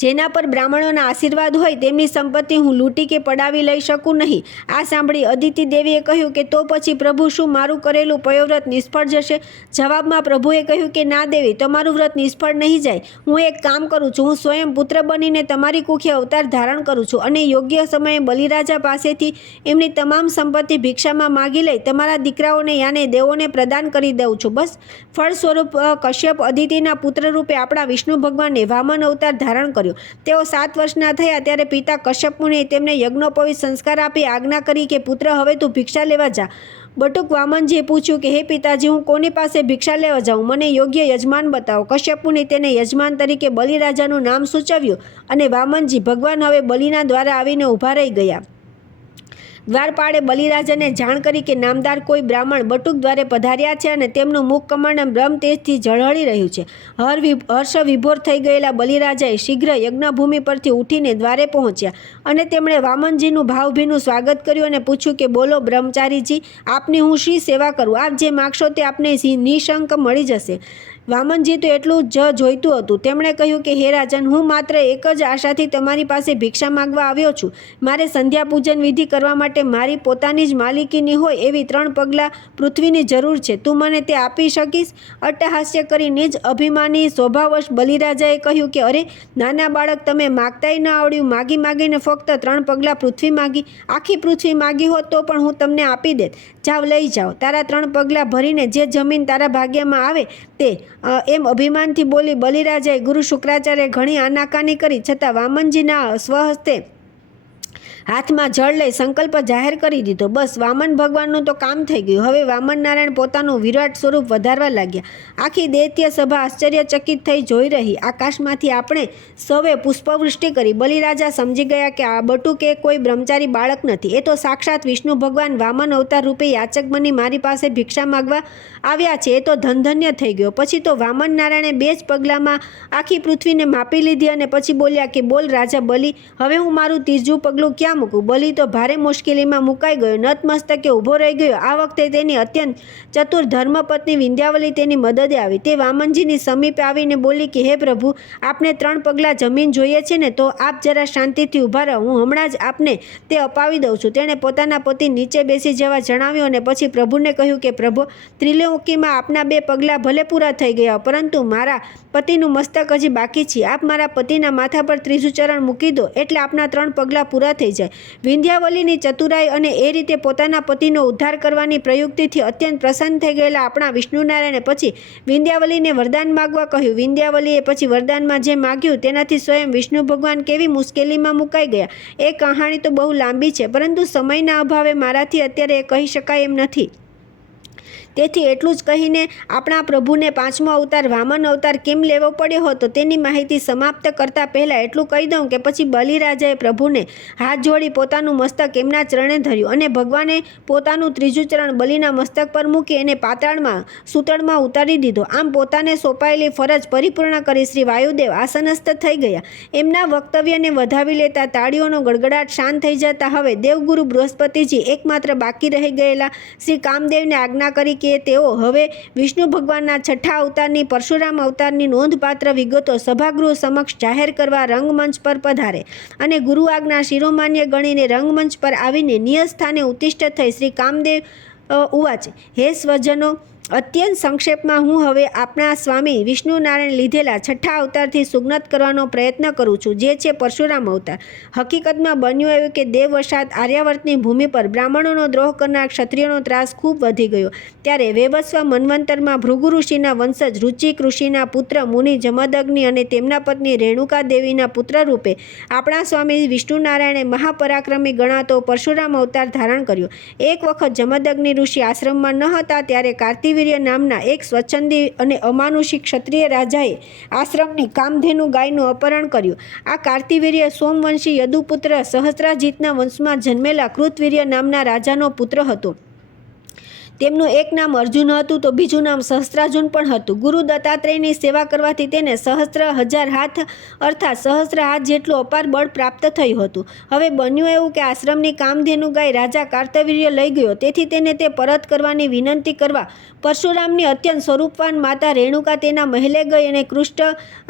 જેના પર બ્રાહ્મણોના આશીર્વાદ હોય તેમની સંપત્તિ હું લૂંટી કે પડાવી લઈ શકું નહીં. આ સાંભળી અદિતિ દેવીએ કહ્યું કે તો પછી પ્રભુ, શું મારું કરેલું પયોવ્રત નિષ્ફળ જશે? જવાબમાં પ્રભુએ કહ્યું કે ના દેવી, તમારું વ્રત નિષ્ફળ નહીં જાય. હું એક કામ કરું છું, હું સ્વયં પુત્ર બનીને તમારી કુખે અવતાર ધારણ કરું છું અને યોગ્ય સમયે બલિરાજા પાસેથી એમની તમામ સંપત્તિ ભિક્ષામાં માગી લઈ તમારા દીકરાઓને યાને દેવોને પ્રદાન કરી દઉં છું. બસ ફળ સ્વરૂપ કશ્યપ અદિતિના પુત્ર રૂપે આપણા વિષ્ણુ ભગવાને વામન અવતાર ધારણ કર્યો. તેઓ 7 વર્ષના થયા ત્યારે પિતા કશ્યપ મુનિએ તેમને યજ્ઞોપવિત સંસ્કાર આપી આજ્ઞા કરી કે પુત્ર, હવે તું ભિક્ષા લેવા જા. બટુક વામનજીએ પૂછ્યું કે હે પિતાજી, હું કોની પાસે ભિક્ષા લેવા જાઉં? મને યોગ્ય યજમાન બતાવો. કશ્યપ મુનિ તેને યજમાન તરીકે બલિરાજાનું નામ સૂચવ્યું અને વામનજી ભગવાન હવે બલિના દ્વારા આવીને ઊભા રહી ગયા. દ્વારપાળે બલિરાજાને જાણ કરી કે નામદાર કોઈ બ્રાહ્મણ બટુક દ્વારે પધાર્યા છે અને તેમનું મુખ કમંડળ બ્રહ્મ તેજથી ઝળહળી રહ્યું છે. હર્ષ વિભોર થઈ ગયેલા બલિરાજાએ શીઘ્ર યજ્ઞભૂમિ પરથી ઉઠીને દ્વારે પહોંચ્યા અને તેમણે વામનજીનું ભાવભીનું સ્વાગત કર્યું અને પૂછ્યું કે બોલો બ્રહ્મચારીજી, આપની હું શી સેવા કરું? આપ જે માગશો તે આપને નિઃશંક મળી જશે. વામનજી તો એટલું જ જોઈતું હતું. તેમણે કહ્યું કે હે રાજન, હું માત્ર એક જ આશાથી તમારી પાસે ભિક્ષા માંગવા આવ્યો છું. મારે સંધ્યા પૂજન વિધિ કરવા માટે મારી પોતાની જ માલિકીની હોય એવી 3 પગલાં પૃથ્વીની જરૂર છે. તું મને તે આપી શકીશ? અટ્ટહાસ્ય કરીને જ અભિમાની સ્વભાવવશ બલિરાજાએ કહ્યું કે અરે નાના બાળક, તમે માગતાય ન આવડ્યું, માગીને ફક્ત 3 પગલાં પૃથ્વી માગી. આખી પૃથ્વી માગી હોત તો પણ હું તમને આપી દેત. જાવ, લઈ જાઓ. તારા 3 પગલાં ભરીને જે જમીન તારા ભાગ્યમાં આવે તે. એમ અભિમાનથી બોલી બલિરાજાએ ગુરુ શુક્રાચાર્ય ઘણી આનાકાની કરી, છતાં વામનજીના સ્વહસ્તે હાથમાં જળ લઈ સંકલ્પ જાહેર કરી દીધો. બસ વામન ભગવાનનું તો કામ થઈ ગયું. હવે વામન નારાયણ પોતાનું વિરાટ સ્વરૂપ વધારવા લાગ્યા. આખી દૈત્ય સભા આશ્ચર્યચકિત થઈ જોઈ રહી. આકાશમાંથી આપણે સૌએ પુષ્પવૃષ્ટિ કરી. બલિરાજા સમજી ગયા કે આ બટુક એ કોઈ બ્રહ્મચારી બાળક નથી, એ તો સાક્ષાત વિષ્ણુ ભગવાન વામન અવતાર રૂપે યાચક બની મારી પાસે ભિક્ષા માગવા આવ્યા છે. એ તો ધનધન્ય થઈ ગયો. પછી તો વામન નારાયણે 2 જ પગલામાં આખી પૃથ્વીને માપી લીધી અને પછી બોલ્યા કે બોલ રાજા બલિ, હવે હું મારું ત્રીજું પગલું ક્યાં ક્યાં મૂકું? બલિ તો ભારે મુશ્કેલીમાં મુકાઈ ગયો, નતમસ્તકે ઊભો રહી ગયો. આ વખતે તેની અત્યંત ચતુર ધર્મપત્ની વિંધ્યાવલી તેની મદદે આવી. તે વામનજીની સમીપે આવીને બોલી કે હે પ્રભુ, આપને 3 પગલાં જમીન જોઈએ છે ને, તો આપ જરા શાંતિથી ઊભા રહો, હું હમણાં જ આપને તે અપાવી દઉં છું. તેણે પોતાના પતિ નીચે બેસી જવા જણાવ્યું અને પછી પ્રભુને કહ્યું કે પ્રભુ, ત્રિલોકીમાં આપના 2 પગલાં ભલે પૂરા થઈ ગયા, પરંતુ મારા પતિનું મસ્તક હજી બાકી છે. આપ મારા પતિના માથા પર ત્રીજું ચરણ મૂકી દો એટલે આપના 3 પગલાં પૂરા થઈ જાય. વિંધ્યાવલીની ચતુરાઈ અને એ રીતે પોતાના પતિનો ઉદ્ધાર કરવાની પ્રયુક્તિથી અત્યંત પ્રસન્ન થઈ ગયેલા આપણા વિષ્ણુનારાયણે પછી વિંધ્યાવલીને વરદાન માગવા કહ્યું. વિંધ્યાવલીએ પછી વરદાનમાં જે માગ્યું તેનાથી સ્વયં વિષ્ણુ ભગવાન કેવી મુશ્કેલીમાં મુકાઈ ગયા. એ કહાણી તો બહુ લાંબી છે, પરંતુ સમયના અભાવે મારાથી અત્યારે એ કહી શકાય એમ નથી. તેથી એટલું જ કહીને આપણા પ્રભુને 5મો અવતાર વામન અવતાર કેમ લેવો પડ્યો હતો તેની માહિતી સમાપ્ત કરતાં પહેલાં એટલું કહી દઉં કે પછી બલિરાજાએ પ્રભુને હાથ જોડી પોતાનું મસ્તક એમના ચરણે ધર્યું અને ભગવાને પોતાનું ત્રીજું ચરણ બલિના મસ્તક પર મૂકી એને પાતાળમાં સૂતળમાં ઉતારી દીધો. આમ પોતાને સોંપાયેલી ફરજ પરિપૂર્ણ કરી શ્રી વાયુદેવ આસનસ્થ થઈ ગયા. એમના વક્તવ્યને વધાવી લેતા તાળીઓનો ગડગડાટ શાંત થઈ જતા હવે દેવગુરુ બૃહસ્પતિજી એકમાત્ર બાકી રહી ગયેલા શ્રી કામદેવને આજ્ઞા કરી કે તેઓ હવે વિષ્ણુ ભગવાનના 6થા અવતારની પરશુરામ અવતારની નોંધપાત્ર વિગતો સભાગૃહ સમક્ષ જાહેર કરવા રંગમંચ પર પધારે. અને ગુરુ આજ્ઞા શિરોમાન્ય ગણીને રંગમંચ પર આવીને નિયત સ્થાને ઉત્તિષ્ઠ થઈ શ્રી કામદેવ ઉવાચ, હે સ્વજનો, અત્યંત સંક્ષેપમાં હું હવે આપણા સ્વામી વિષ્ણુનારાયણ લીધેલા 6થા અવતારથી સુજ્ઞત કરવાનો પ્રયત્ન કરું છું, જે છે પરશુરામ અવતાર. હકીકતમાં બન્યું એવું કે દેવવશાત આર્યાવર્તની ભૂમિ પર બ્રાહ્મણોનો દ્રોહ કરનાર ક્ષત્રિયોનો ત્રાસ ખૂબ વધી ગયો. ત્યારે વેવસ્વ મન્વંતરમાં ભૃગુ ઋષિના વંશજ રુચિક ઋષિના પુત્ર મુનિ જમદગ્નિ અને તેમના પત્ની રેણુકા દેવીના પુત્ર રૂપે આપણા સ્વામી વિષ્ણુનારાયણે મહાપરાક્રમી ગણાતો પરશુરામ અવતાર ધારણ કર્યો. એક વખત જમદગ્નિ ઋષિ આશ્રમમાં ન હતા ત્યારે કાર્તિવીર્ય નામના એક સ્વચ્છંદી અને અમાનુષી ક્ષત્રિય રાજાએ આશ્રમની કામધેનુ ગાયનું અપહરણ કર્યું. આ કાર્તિવીર્ય સોમવંશી યદુપુત્ર સહસ્રાજીતના વંશમાં જન્મેલા કૃતવીર્ય નામના રાજાનો પુત્ર હતો. તેમનું એક નામ અર્જુન હતું તો બીજું નામ સહસ્ત્રાર્જુન પણ હતું. ગુરુ દત્તાત્રેયની સેવા કરવાથી તેને 1000 હાથ અર્થાત 1000 હાથ જેટલું અપાર બળ પ્રાપ્ત થયું હતું. હવે બન્યું એવું કે આશ્રમની કામધેનુ ગાય રાજા કાર્તવીર્ય લઈ ગયો, તેથી તેને તે પરત કરવાની વિનંતી કરવા પરશુરામની અત્યંત સ્વરૂપવાન માતા રેણુકા તેના મહેલે ગઈ અને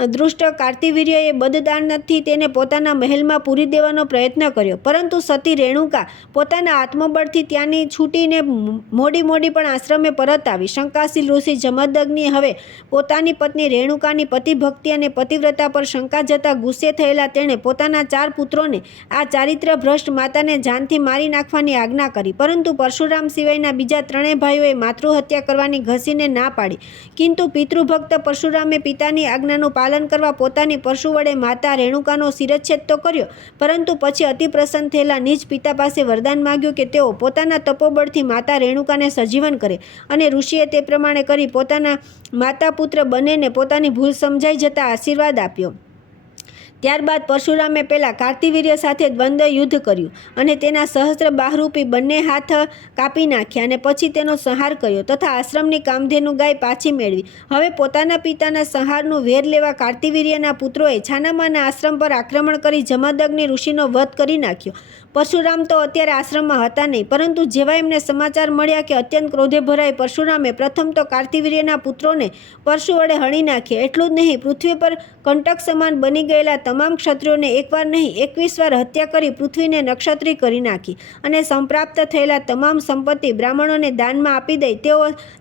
દૃષ્ટ કાર્તિવીર્યએ બદદાનથી તેને પોતાના મહેલમાં પૂરી દેવાનો પ્રયત્ન કર્યો. પરંતુ સતી રેણુકા પોતાના આત્મબળથી ત્યાંની છૂટીને મોડી પણ આશ્રમે પરત આવી. શંકાશીલ ઋષિ જમદગ્નિએ હવે પોતાની પત્ની રેણુકાની પતિભક્તિ અને પતિવ્રતા પર શંકા જતા ગુસ્સે થયેલા તેણે પોતાના 4 પુત્રોને આ ચારિત્ર ભ્રષ્ટ માતાને જાનથી મારી નાખવાની આજ્ઞા કરી. પરંતુ પરશુરામ સિવાયના બીજા 3 ભાઈઓએ માતૃહત્યા કરવાની ઘસીને ના પાડી. કિંતુ પિતૃભક્ત પરશુરામે પિતાની આજ્ઞાનું પાલન કરવા પોતાની પરશુ વડે માતા રેણુકાનો શિરચ્છેદ તો કર્યો, પરંતુ પછી અતિ પ્રસન્ન થયેલા નિજ પિતા પાસે વરદાન માગ્યું કે તેઓ પોતાના તપોબળથી માતા રેણુકાને સજીવન કરે. અને ઋષિએ તે પ્રમાણે કરી પોતાના માતા પુત્ર બંનેને પોતાની ભૂલ સમજાઈ જતા આશીર્વાદ આપ્યો. ત્યારબાદ પરશુરામે પહેલા કાર્તિવીર્ય સાથે દ્વંદ્વ યુદ્ધ કર્યું અને તેના સહસ્ત્ર બાહરૂપી બંને હાથ કાપી નાખ્યા અને પછી તેનો સંહાર કર્યો તથા આશ્રમની કામધેનુ ગાય પાછી મેળવી. હવે પોતાના પિતાના સંહારનું વેર લેવા કાર્તિવીર્યના પુત્રોએ છાનામાના આશ્રમ પર આક્રમણ કરી જમદગ્નિ ઋષિનો વધ કરી નાખ્યો. પરશુરામ તો અત્યારે આશ્રમમાં હતા નહીં, પરંતુ જેવા એમને સમાચાર મળ્યા કે અત્યંત ક્રોધે ભરાઈ પરશુરામે પ્રથમ તો કાર્તિવીર્યના પુત્રોને પરશુ વડે હણી નાખ્યા. એટલું જ નહીં, પૃથ્વી પર કંટક સમાન બની ગયેલા તમામ ક્ષત્રિયોને એકવાર નહીં 21 વાર હત્યા કરી પૃથ્વીને નક્ષત્રી કરી નાખી અને સંપ્રાપ્ત થયેલા તમામ સંપત્તિ બ્રાહ્મણોને દાનમાં આપી દઈ તેઓ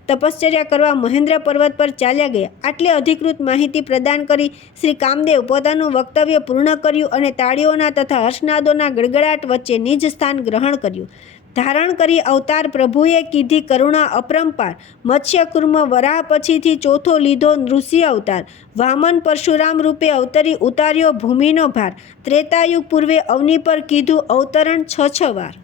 તપશ્ચર્યા કરવા મહેન્દ્ર પર્વત પર ચાલ્યા ગયા. આટલી અધિકૃત માહિતી પ્રદાન કરી શ્રી કામદેવ પોતાનું વક્તવ્ય પૂર્ણ કર્યું અને તાળીઓના તથા હર્ષનાદોના ગડગડાટ વચ્ચે નિજ સ્થાન ગ્રહણ કર્યું. ધારણ કરી અવતાર પ્રભુએ કીધી કરુણા અપરંપાર. મત્સ્ય કુર્મ વરાહ પછીથી ચોથો લીધો નૃસિંહ અવતાર. વામન પરશુરામ રૂપે અવતરી ઉતાર્યો ભૂમિનો ભાર. ત્રેતાયુગ પૂર્વે અવની પર કીધું અવતરણ 6 વાર.